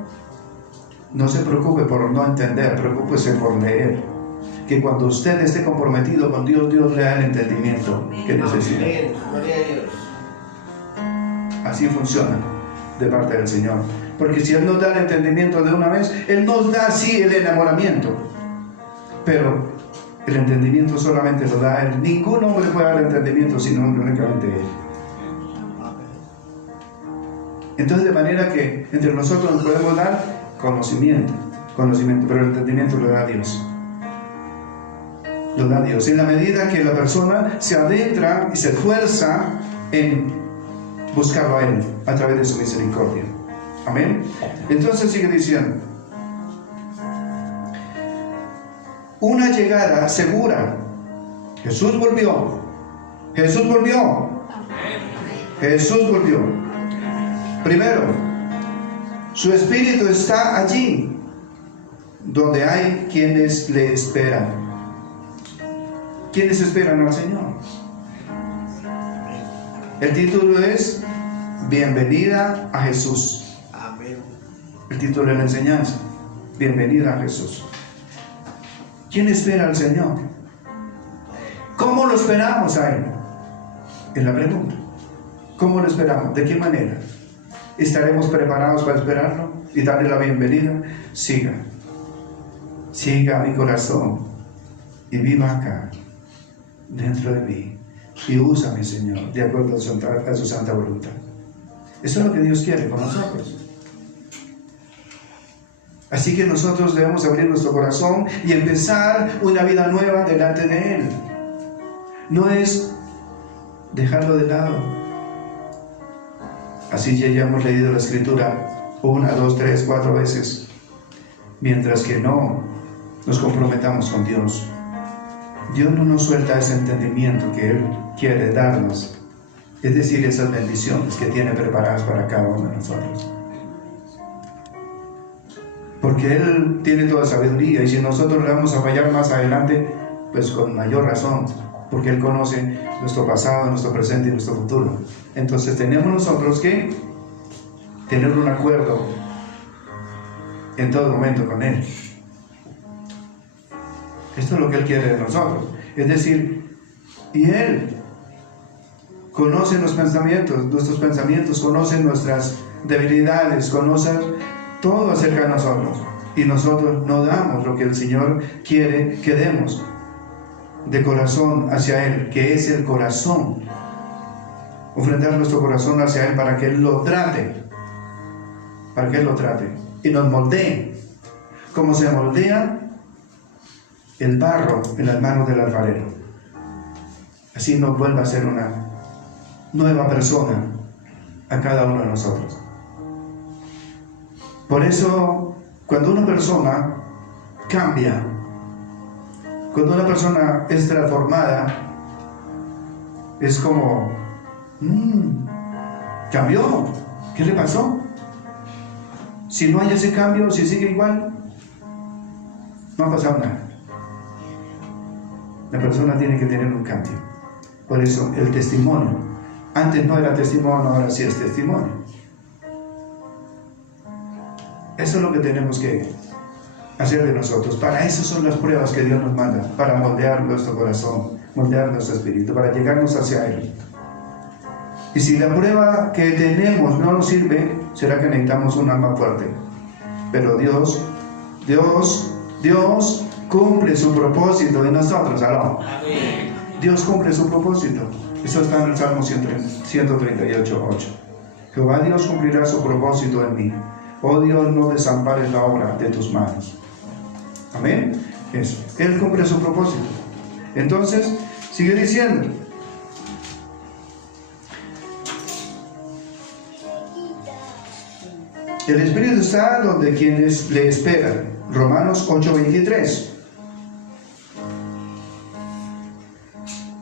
No se preocupe por no entender, preocúpese por leer. Que cuando usted esté comprometido con Dios, Dios le da el entendimiento que necesita. Amén. Gloria a Dios. Así funciona de parte del Señor. Porque si Él nos da el entendimiento de una vez, Él nos da sí el enamoramiento. Pero el entendimiento solamente lo da Él. Ningún hombre puede dar entendimiento sino únicamente Él. Entonces, de manera que entre nosotros nos podemos dar conocimiento, pero el entendimiento lo da Dios. Lo da Dios. En la medida que la persona se adentra y se esfuerza en buscarlo a Él a través de su misericordia. Amén. Entonces sigue diciendo, una llegada segura. Jesús volvió. Jesús volvió. Jesús volvió. Primero, su Espíritu está allí donde hay quienes le esperan. ¿Quiénes esperan al Señor? El título es Bienvenida a Jesús. Amén. El título de la enseñanza, Bienvenida a Jesús. ¿Quién espera al Señor? ¿Cómo lo esperamos a Él? Es la pregunta. ¿Cómo lo esperamos? ¿De qué manera? ¿Estaremos preparados para esperarlo y darle la bienvenida? Siga mi corazón y viva acá, dentro de mí, y úsame, Señor, de acuerdo a su santa voluntad. Eso es lo que Dios quiere con nosotros. Así que nosotros debemos abrir nuestro corazón y empezar una vida nueva delante de Él. No es dejarlo de lado. Así ya hayamos leído la Escritura 1, 2, 3, 4 veces, mientras que no nos comprometamos con Dios. Dios no nos suelta ese entendimiento que Él quiere darnos, es decir, esas bendiciones que tiene preparadas para cada uno de nosotros. Porque Él tiene toda sabiduría, y si nosotros le vamos a fallar más adelante, pues con mayor razón, porque Él conoce nuestro pasado, nuestro presente y nuestro futuro. Entonces tenemos nosotros que tener un acuerdo en todo momento con Él. Esto es lo que Él quiere de nosotros. Es decir, y Él conoce nuestros pensamientos, conoce nuestras debilidades, conoce todo acerca de nosotros. Y nosotros no damos lo que el Señor quiere que demos de corazón hacia Él, que es el corazón. Ofrendar nuestro corazón hacia Él para que Él lo trate. Para que Él lo trate. Y nos moldee. Como se moldea el barro en las manos del alfarero. Así nos vuelva a ser una nueva persona a cada uno de nosotros. Por eso, cuando una persona cambia, cuando una persona es transformada, es como, cambió, ¿qué le pasó? Si no hay ese cambio, si sigue igual, no ha pasado nada. La persona tiene que tener un cambio. Por eso el testimonio, antes no era testimonio, ahora sí es testimonio. Eso es lo que tenemos que hacer de nosotros. Para eso son las pruebas que Dios nos manda, para moldear nuestro corazón, moldear nuestro espíritu, para llegarnos hacia Él. Y si la prueba que tenemos no nos sirve, será que necesitamos un alma fuerte. Pero Dios cumple su propósito en nosotros. ¿Aló? Dios cumple su propósito. Eso está en el Salmo 138:8. Jehová Dios cumplirá su propósito en mí. Oh Dios, no desampares la obra de tus manos. Amén. Eso. Él cumple su propósito. Entonces, sigue diciendo. El Espíritu está donde quienes le esperan. Romanos 8:23.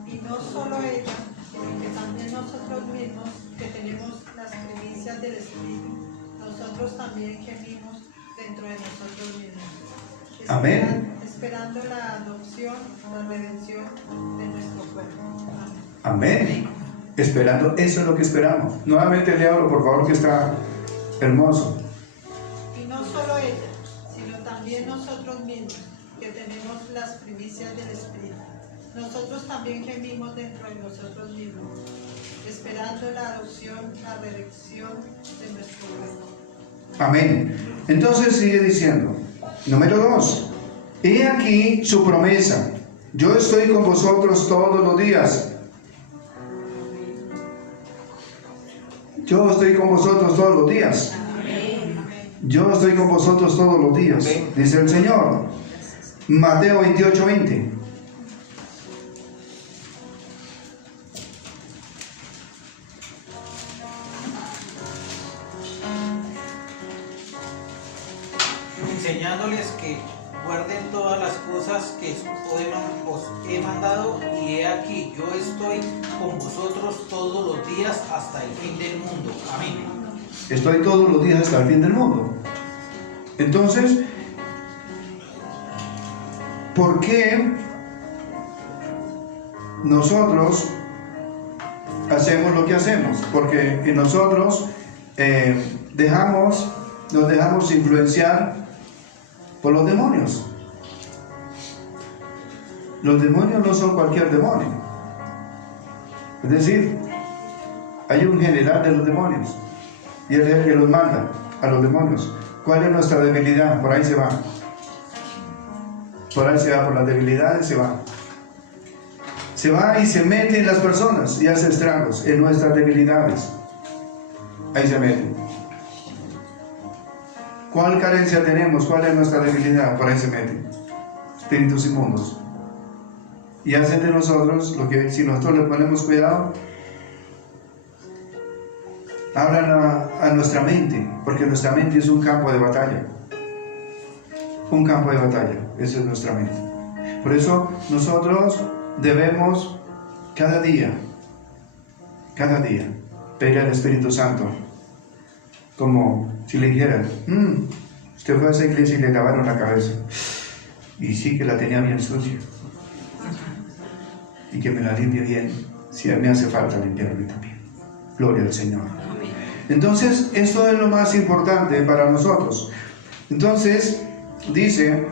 Y no solo ella, sino que también nosotros mismos, que tenemos las primicias del Espíritu, nosotros también gemimos dentro de nosotros mismos. Amén. Esperando la adopción, la redención de nuestro cuerpo. Amén. Esperando, eso es lo que esperamos. Nuevamente léalo, por favor, que está hermoso. Y no solo ella, sino también nosotros mismos, que tenemos las primicias del Espíritu. Nosotros también gemimos dentro de nosotros mismos, esperando la adopción, la redención de nuestro cuerpo. Amén. Entonces sigue diciendo, número 2. He aquí su promesa. Yo estoy con vosotros todos los días. Yo estoy con vosotros todos los días. Yo estoy con vosotros todos los días, dice el Señor. Mateo 28:20. enseñándoles que guarden todas las cosas que os he mandado, y he aquí, yo estoy con vosotros todos los días hasta el fin del mundo. Amén. Estoy todos los días hasta el fin del mundo. Entonces, ¿por qué nosotros hacemos lo que hacemos? Porque en nosotros nos dejamos influenciar por los demonios. Los demonios no son cualquier demonio. Es decir, hay un general de los demonios y él es el que los manda a los demonios. ¿Cuál es nuestra debilidad? Por ahí se va. Por ahí se va, por las debilidades se va. Se va y se mete en las personas y hace estragos en nuestras debilidades. Ahí se mete. ¿Cuál carencia tenemos? ¿Cuál es nuestra debilidad? Por ahí se mete. Espíritus inmundos. Y hacen de nosotros lo que, si nosotros le ponemos cuidado, hablan a nuestra mente, porque nuestra mente es un campo de batalla. Un campo de batalla, esa es nuestra mente. Por eso nosotros debemos cada día, pedir al Espíritu Santo, como si le dijeran, usted fue a esa iglesia y le lavaron la cabeza, y sí que la tenía bien sucia, y que me la limpie bien, si me hace falta limpiarme también. Gloria al Señor. Entonces, esto es lo más importante para nosotros. Entonces, dice,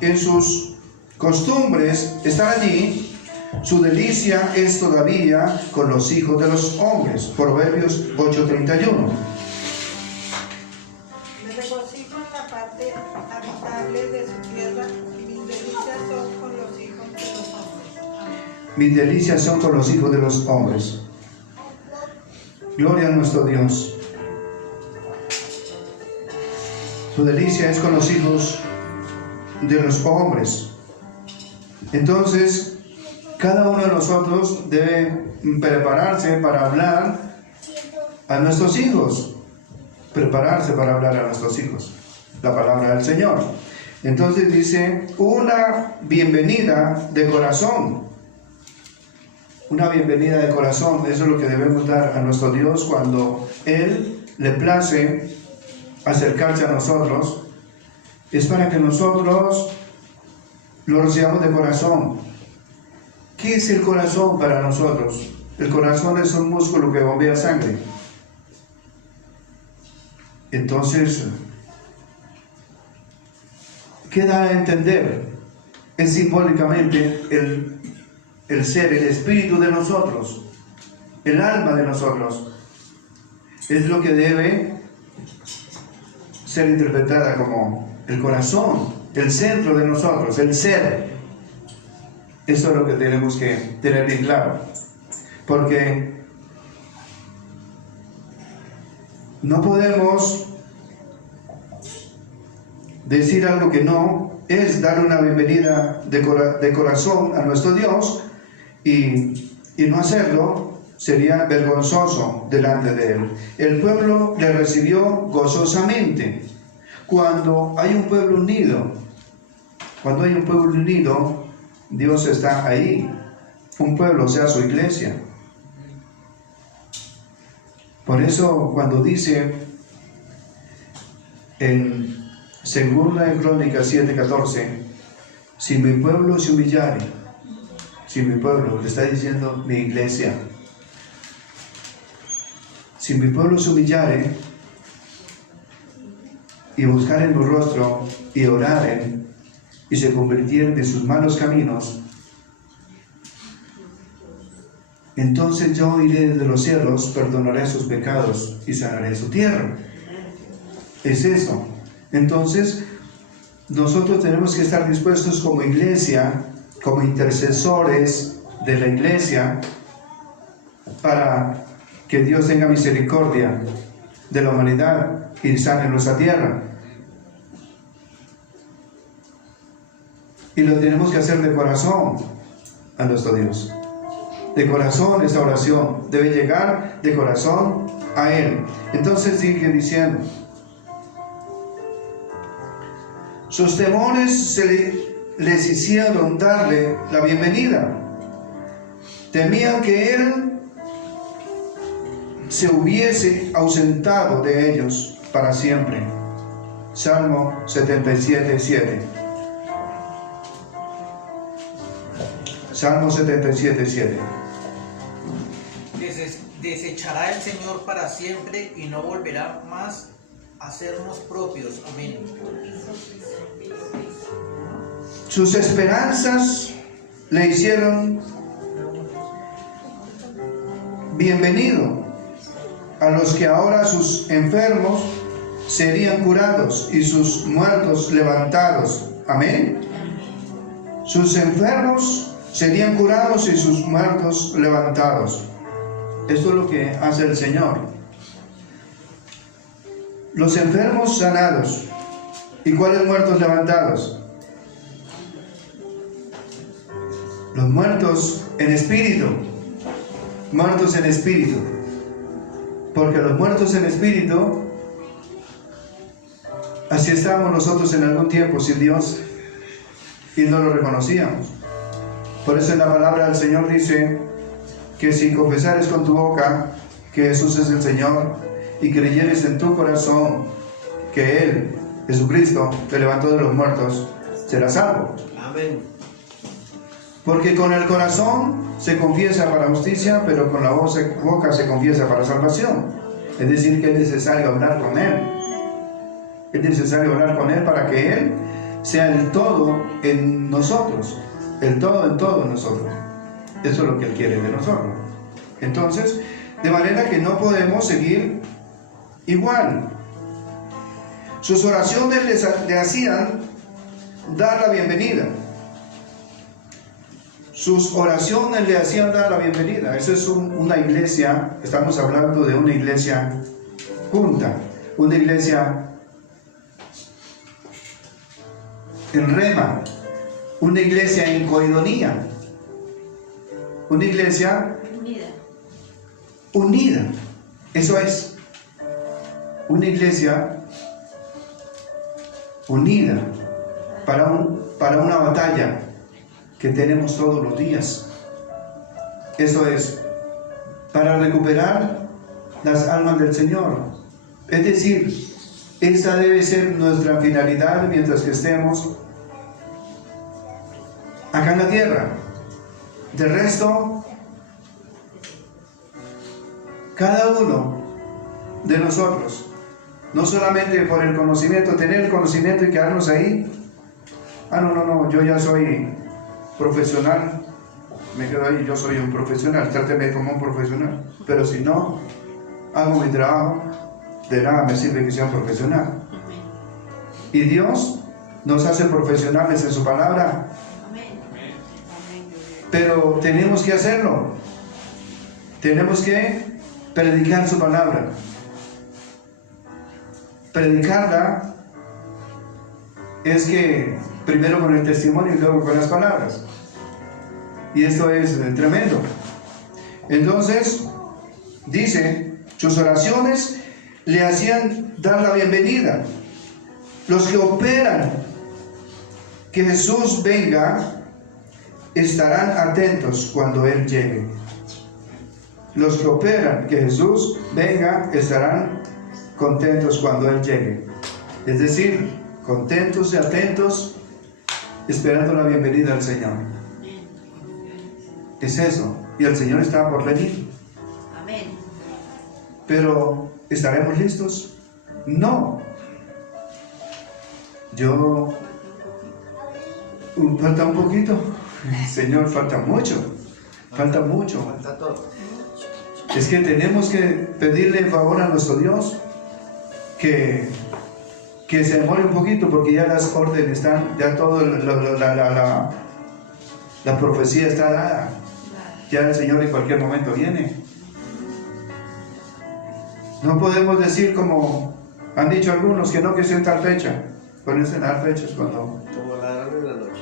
en sus costumbres están allí, su delicia es todavía con los hijos de los hombres. Proverbios 8:31. Me regocijo en la parte habitable de su tierra, y mis delicias son con los hijos de los hombres. Mis delicias son con los hijos de los hombres. Gloria a nuestro Dios. Su delicia es con los hijos de los hombres. Entonces, cada uno de nosotros debe prepararse para hablar a nuestros hijos. Prepararse para hablar a nuestros hijos la palabra del Señor. Entonces dice, una bienvenida de corazón. Una bienvenida de corazón, eso es lo que debemos dar a nuestro Dios cuando Él le place acercarse a nosotros. Es para que nosotros lo recibamos de corazón. ¿Qué es el corazón para nosotros? El corazón es un músculo que bombea sangre. Entonces, ¿qué da a entender? Es simbólicamente el ser, el espíritu de nosotros, el alma de nosotros. Es lo que debe ser interpretada como el corazón, el centro de nosotros, el ser. Eso es lo que tenemos que tener bien claro, porque no podemos decir algo que no es dar una bienvenida de corazón a nuestro Dios y no hacerlo sería vergonzoso delante de Él. El pueblo le recibió gozosamente. Cuando hay un pueblo unido, Dios está ahí. Un pueblo, o sea, su iglesia. Por eso, cuando dice en 2 Crónicas 7:14, si mi pueblo se humillare, si mi pueblo, le está diciendo mi iglesia, si mi pueblo se humillare y buscaren mi rostro y oraren y se convirtieren de sus malos caminos, entonces yo iré desde los cielos, perdonaré sus pecados y sanaré su tierra. Es eso. Entonces, nosotros tenemos que estar dispuestos como iglesia, como intercesores de la iglesia, para que Dios tenga misericordia de la humanidad y sane nuestra tierra. Y lo tenemos que hacer de corazón a nuestro Dios. De corazón, esta oración debe llegar de corazón a Él. Entonces sigue diciendo, Sus temores les hicieron darle la bienvenida. Temían que Él se hubiese ausentado de ellos para siempre. Salmo 77:7. Salmo 77:7. Desechará el Señor para siempre y no volverá más a sernos propios. Amén. Sus esperanzas le hicieron bienvenido a los que ahora sus enfermos serían curados y sus muertos levantados. Amén. Sus enfermos serían curados y sus muertos levantados. Esto es lo que hace el Señor. Los enfermos sanados. ¿Y cuáles muertos levantados? Los muertos en espíritu. Muertos en espíritu. Porque los muertos en espíritu, así estábamos nosotros en algún tiempo sin Dios y no lo reconocíamos. Por eso en la palabra del Señor dice que si confesares con tu boca que Jesús es el Señor y creyeres en tu corazón que Él, Jesucristo, te levantó de los muertos, serás salvo. Amén. Porque con el corazón se confiesa para justicia, pero con la boca se confiesa para salvación. Es decir, que es necesario hablar con Él. Es necesario hablar con Él para que Él sea el todo en nosotros. El todo en todos nosotros. Eso es lo que Él quiere de nosotros. Entonces, de manera que no podemos seguir igual. Sus oraciones le hacían dar la bienvenida. Sus oraciones le hacían dar la bienvenida. Eso es una iglesia, estamos hablando de una iglesia junta, una iglesia en rema, una iglesia en coinonía, una iglesia unida. Eso es, una iglesia unida para una batalla que tenemos todos los días. Eso es, para recuperar las almas del Señor. Es decir, esa debe ser nuestra finalidad mientras que estemos acá en la tierra. De resto, cada uno de nosotros, no solamente por el conocimiento, tener el conocimiento y quedarnos ahí. No, yo ya soy profesional, me quedo ahí, yo soy un profesional, tráteme como un profesional. Pero si no hago mi trabajo, de nada me sirve que sea un profesional. Y Dios nos hace profesionales en su palabra. Pero tenemos que hacerlo. Tenemos que predicar su palabra. Predicarla es que primero con el testimonio y luego con las palabras. Y esto es tremendo. Entonces, dice, sus oraciones le hacían dar la bienvenida. Los que operan que Jesús venga estarán atentos cuando Él llegue. Los que operan que Jesús venga estarán contentos cuando Él llegue. Es decir, contentos y atentos, esperando la bienvenida al Señor. Es eso. Y el Señor está por venir. Amén. Pero, ¿estaremos listos? No. Falta un poquito. Señor, falta mucho. Falta mucho. Falta todo. Es que tenemos que pedirle favor a nuestro Dios que se demore un poquito, porque ya las órdenes están, ya todo la profecía está dada. Ya el Señor en cualquier momento viene. No podemos decir como han dicho algunos que no, que es en tal fecha. Ponerse en dar fechas cuando Como la hora de la noche.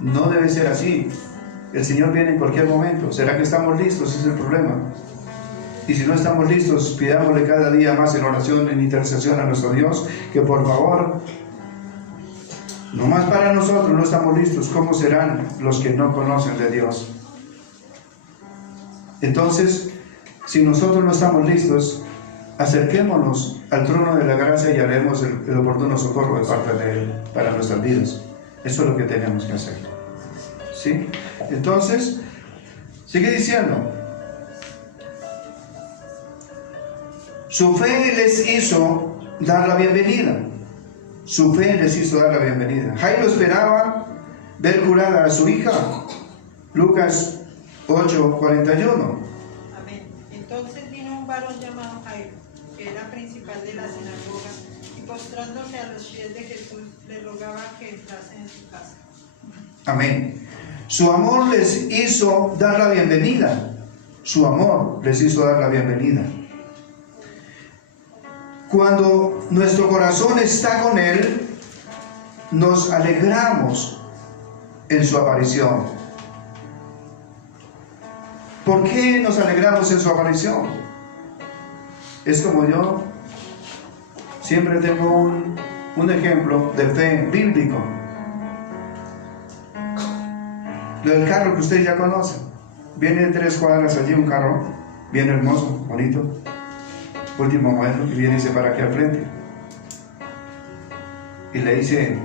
no debe ser así. El Señor viene en cualquier momento. ¿Será que estamos listos? Ese es el problema. Y si no estamos listos, pidámosle cada día más en oración, en intercesión a nuestro Dios, que por favor Nomás para nosotros no estamos listos. ¿Cómo serán los que no conocen de Dios? Entonces, si nosotros no estamos listos, acerquémonos al trono de la gracia y haremos el oportuno socorro de parte de Él para nuestras vidas. Eso es lo que tenemos que hacer. ¿Sí? Entonces, sigue diciendo. Su fe les hizo dar la bienvenida. Su fe les hizo dar la bienvenida. Jairo esperaba ver curada a su hija. Lucas 8:41. Amén. Entonces vino un varón llamado Jairo, que era principal de la sinagoga, y postrándose a los pies de Jesús, le rogaba que entrase en su casa. Amén. Su amor les hizo dar la bienvenida. Su amor les hizo dar la bienvenida. Cuando nuestro corazón está con Él, nos alegramos en su aparición. ¿Por qué nos alegramos en su aparición? Es como yo siempre tengo un ejemplo de fe bíblico. Lo del carro que ustedes ya conocen. Viene de 3 cuadras allí un carro, bien hermoso, bonito, último modelo, y viene y se para aquí al frente. Y le dice,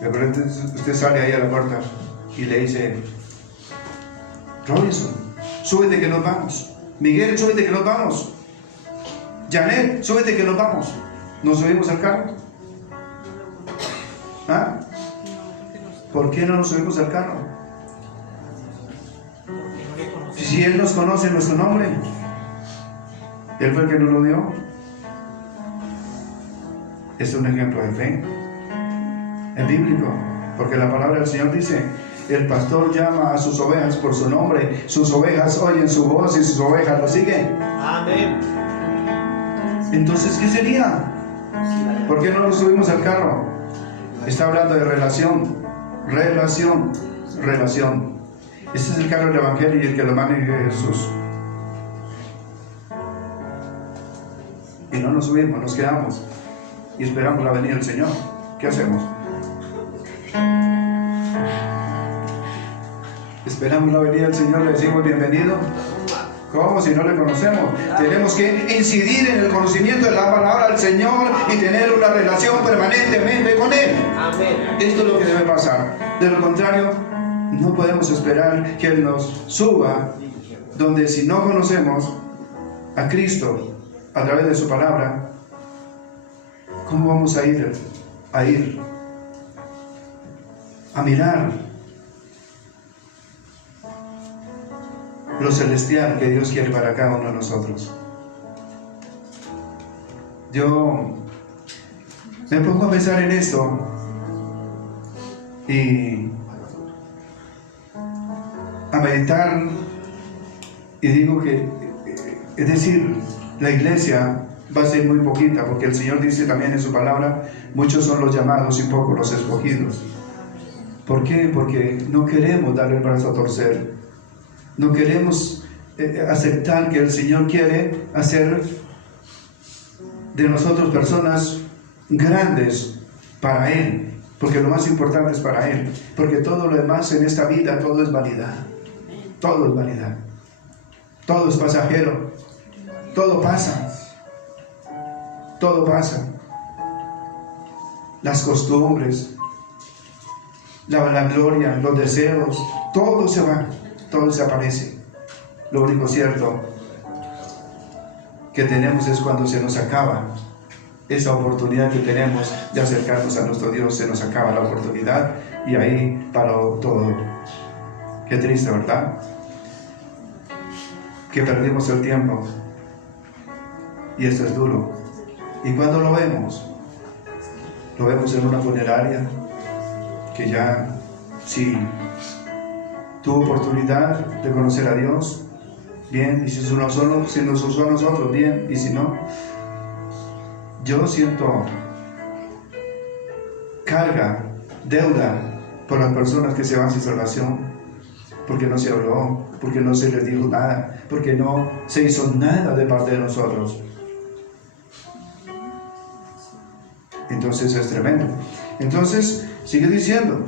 de repente usted sale ahí a la puerta y le dice, Robinson, súbete que nos vamos. Miguel, súbete que nos vamos. Janet, súbete que nos vamos. ¿Nos subimos al carro? ¿Ah? ¿Por qué no nos subimos al carro? Si Él nos conoce nuestro nombre, Él fue el que nos lo dio. Es un ejemplo de fe. Es bíblico, porque la palabra del Señor dice, el pastor llama a sus ovejas por su nombre, sus ovejas oyen su voz y sus ovejas lo siguen. Amén. Entonces, ¿qué sería? ¿Por qué no nos subimos al carro? Está hablando de relación. Relación. Este es el carro del Evangelio y el que lo maneja Jesús. Y no nos subimos, nos quedamos y esperamos la venida del Señor. ¿Qué hacemos? Esperamos la venida del Señor, le decimos bienvenido. ¿Cómo? Si no le conocemos. Tenemos que incidir en el conocimiento de la palabra del Señor y tener una relación permanentemente con Él. Amén. Esto es lo que debe pasar. De lo contrario, no podemos esperar que Él nos suba, donde si no conocemos a Cristo a través de su palabra, ¿cómo vamos a ir a mirar lo celestial que Dios quiere para cada uno de nosotros? Yo me pongo a pensar en esto y a meditar y digo que, es decir, la iglesia va a ser muy poquita, porque el Señor dice también en su palabra, muchos son los llamados y pocos los escogidos. ¿Por qué? Porque no queremos darle el brazo a torcer. No queremos aceptar que el Señor quiere hacer de nosotros personas grandes para Él, porque lo más importante es para Él, porque todo lo demás en esta vida, todo es vanidad, todo es vanidad, todo es pasajero, todo pasa, las costumbres, la vanagloria, los deseos, todo se va, todo desaparece. Lo único cierto que tenemos es cuando se nos acaba esa oportunidad que tenemos de acercarnos a nuestro Dios, se nos acaba la oportunidad y ahí paró todo. Qué triste, ¿verdad? Que perdimos el tiempo. Y esto es duro. ¿Y cuando lo vemos? Lo vemos en una funeraria que ya, sí, tuvo oportunidad de conocer a Dios, bien, y si nos usó a nosotros, bien, y si no, yo siento carga, deuda por las personas que se van sin salvación, porque no se habló, porque no se les dijo nada, porque no se hizo nada de parte de nosotros. Entonces es tremendo. Entonces sigue diciendo,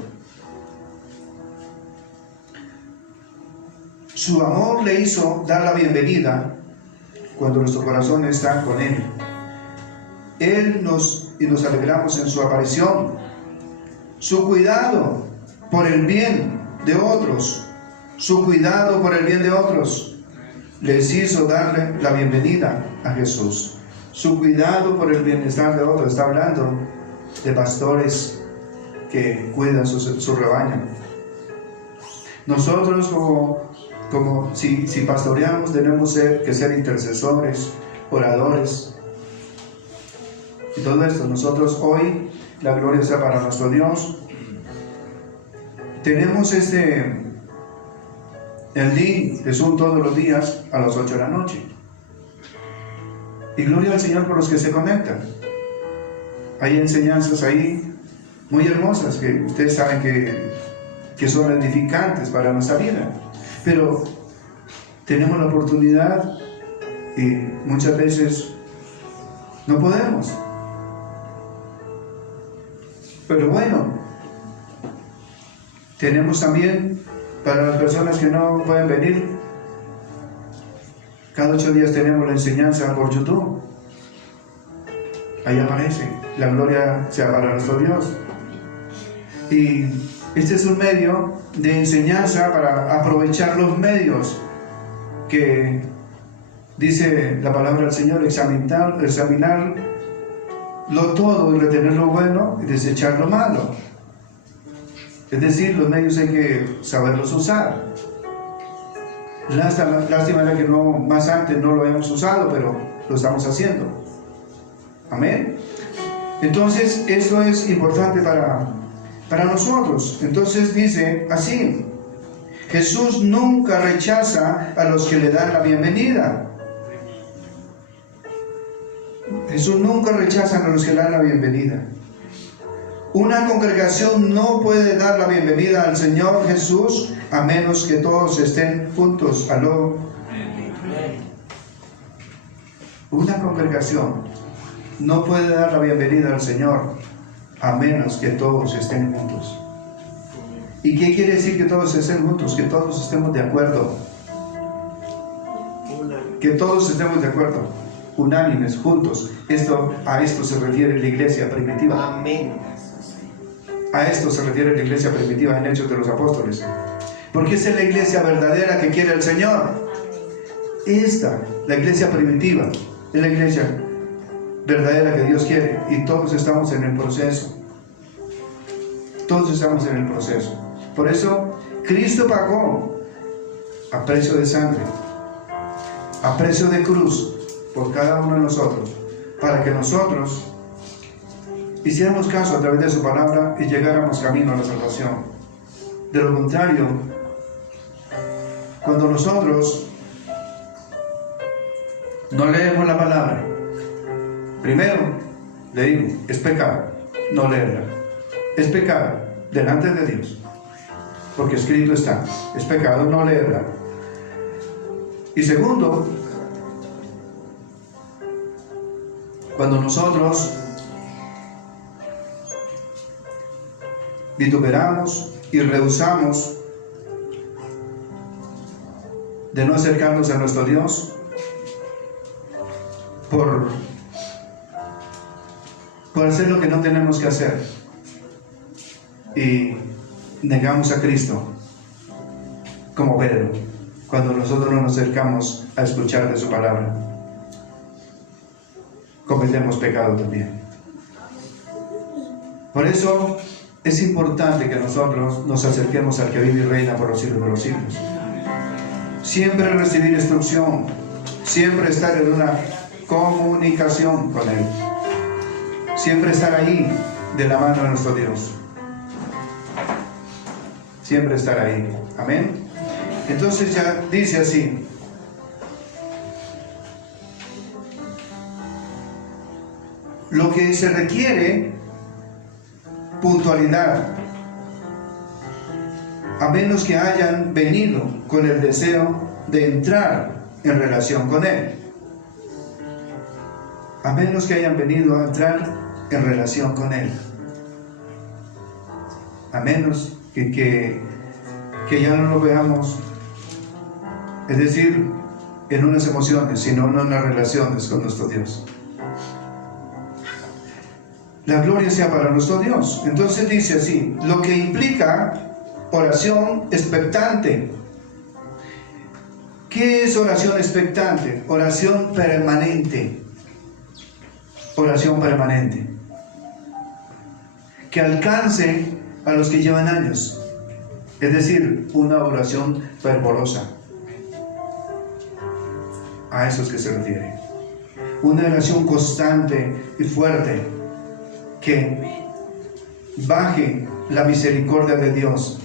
su amor le hizo dar la bienvenida cuando nuestro corazón está con Él. Y nos alegramos en su aparición. Su cuidado por el bien de otros, su cuidado por el bien de otros, les hizo darle la bienvenida a Jesús. Su cuidado por el bienestar de otros. Está hablando de pastores que cuidan su rebaño. Nosotros como si pastoreamos tenemos que ser intercesores, oradores y todo esto. Nosotros hoy, la gloria sea para nuestro Dios, tenemos el link de Zoom todos los días a las 8 de la noche. Y gloria al Señor por los que se conectan. Hay enseñanzas ahí muy hermosas que ustedes saben que son edificantes para nuestra vida. Pero tenemos la oportunidad y muchas veces no podemos. Pero bueno, tenemos también para las personas que no pueden venir, cada 8 días tenemos la enseñanza por YouTube. Ahí aparece, la gloria sea para nuestro Dios. Y este es un medio de enseñanza para aprovechar los medios que dice la palabra del Señor, examinarlo todo y retener lo bueno y desechar lo malo. Es decir, los medios hay que saberlos usar. Lástima era que más antes no lo habíamos usado, pero lo estamos haciendo. Amén. Entonces, esto es importante para nosotros. Entonces dice así: Jesús nunca rechaza a los que le dan la bienvenida. Jesús nunca rechaza a los que le dan la bienvenida. Una congregación no puede dar la bienvenida al Señor Jesús a menos que todos estén juntos. ¿Aló? Una congregación no puede dar la bienvenida al Señor a menos que todos estén juntos. ¿Y qué quiere decir que todos estén juntos? Que todos estemos de acuerdo. Que todos estemos de acuerdo. Unánimes, juntos. A esto se refiere la iglesia primitiva. Amén. A esto se refiere la iglesia primitiva en Hechos de los Apóstoles. Porque esa es la iglesia verdadera que quiere el Señor. La iglesia primitiva, es la iglesia verdadera que Dios quiere. Y todos estamos en el proceso. Todos estamos en el proceso. Por eso, Cristo pagó a precio de sangre, a precio de cruz, por cada uno de nosotros, para que nosotros hiciéramos caso a través de su palabra y llegáramos camino a la salvación. De lo contrario, cuando nosotros no leemos la palabra, primero le digo, es pecado no leerla. Es pecado delante de Dios, porque escrito está, es pecado no leerla. Y segundo, cuando nosotros vituperamos y rehusamos de no acercarnos a nuestro Dios por hacer lo que no tenemos que hacer y negamos a Cristo, como Pedro, cuando nosotros no nos acercamos a escuchar de su palabra, cometemos pecado también. Por eso es importante que nosotros nos acerquemos al que vive y reina por los siglos de los siglos. Siempre recibir instrucción, siempre estar en una comunicación con Él, siempre estar ahí de la mano de nuestro Dios, siempre estar ahí. Amén. Entonces ya dice así: lo que se requiere, puntualidad, a menos que hayan venido con el deseo de entrar en relación con Él. A menos que hayan venido a entrar en relación con Él. A menos que ya no lo veamos, es decir, en unas emociones, sino en las relaciones con nuestro Dios. La gloria sea para nuestro Dios. Entonces dice así, lo que implica oración expectante. ¿Qué es oración expectante? Oración permanente. Oración permanente. Que alcance a los que llevan años. Es decir, una oración fervorosa. A eso es que se refiere. Una oración constante y fuerte que baje la misericordia de Dios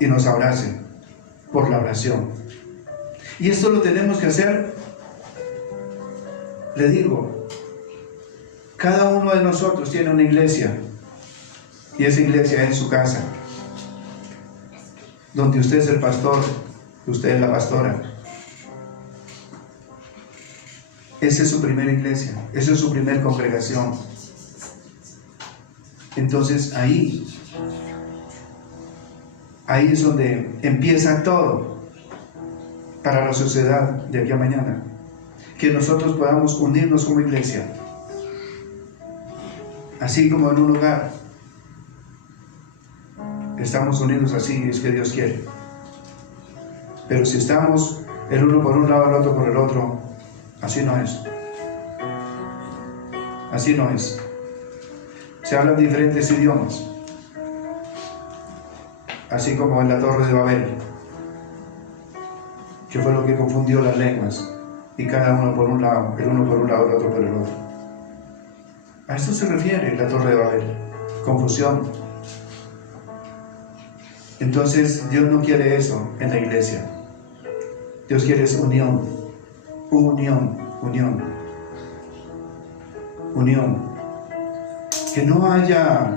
y nos abrace por la oración. Y esto lo tenemos que hacer, le digo, cada uno de nosotros tiene una iglesia, y esa iglesia es su casa, donde usted es el pastor, usted es la pastora. Esa es su primera iglesia, esa es su primera congregación. Entonces ahí es donde empieza todo para la sociedad de aquí a mañana. Que nosotros podamos unirnos como iglesia, así como en un lugar estamos unidos, así es que Dios quiere. Pero si estamos el uno por un lado, el otro por el otro, así no es. Así no es. Se hablan diferentes idiomas, así como en la Torre de Babel, que fue lo que confundió las lenguas, y cada uno por un lado, el uno por un lado, el otro por el otro. A esto se refiere la Torre de Babel, confusión. Entonces Dios no quiere eso en la iglesia. Dios quiere es unión, unión, unión, unión. Que no haya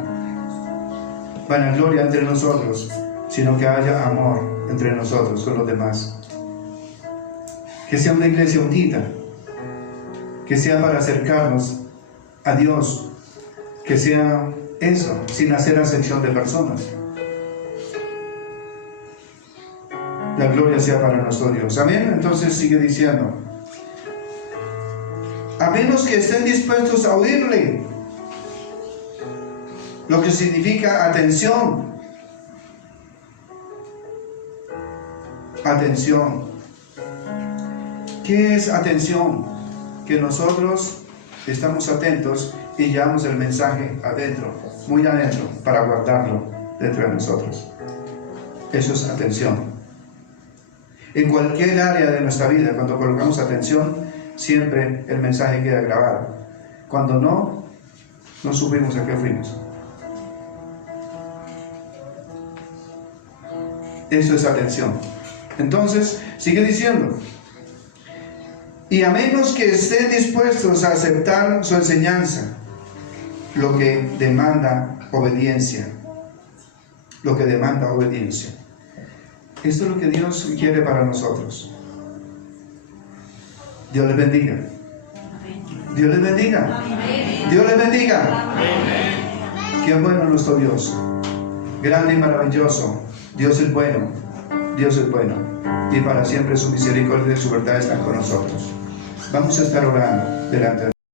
vanagloria entre nosotros, sino que haya amor entre nosotros con los demás. Que sea una iglesia unida, que sea para acercarnos a Dios, que sea eso, sin hacer acepción de personas. La gloria sea para nuestro Dios. Amén. Entonces sigue diciendo, a menos que estén dispuestos a oírle, lo que significa atención. Atención. ¿Qué es atención? Que nosotros estamos atentos y llevamos el mensaje adentro, muy adentro, para guardarlo dentro de nosotros. Eso es atención. En cualquier área de nuestra vida, cuando colocamos atención, siempre el mensaje queda grabado. Cuando no, no supimos a qué fuimos. Eso es atención. Entonces, sigue diciendo, y a menos que estén dispuestos a aceptar su enseñanza, lo que demanda obediencia. Lo que demanda obediencia. Esto es lo que Dios quiere para nosotros. Dios les bendiga. Dios les bendiga. Dios les bendiga. Qué bueno nuestro Dios. Grande y maravilloso. Dios es bueno. Dios es bueno. Y para siempre su misericordia y su verdad están con nosotros. Vamos a estar orando delante de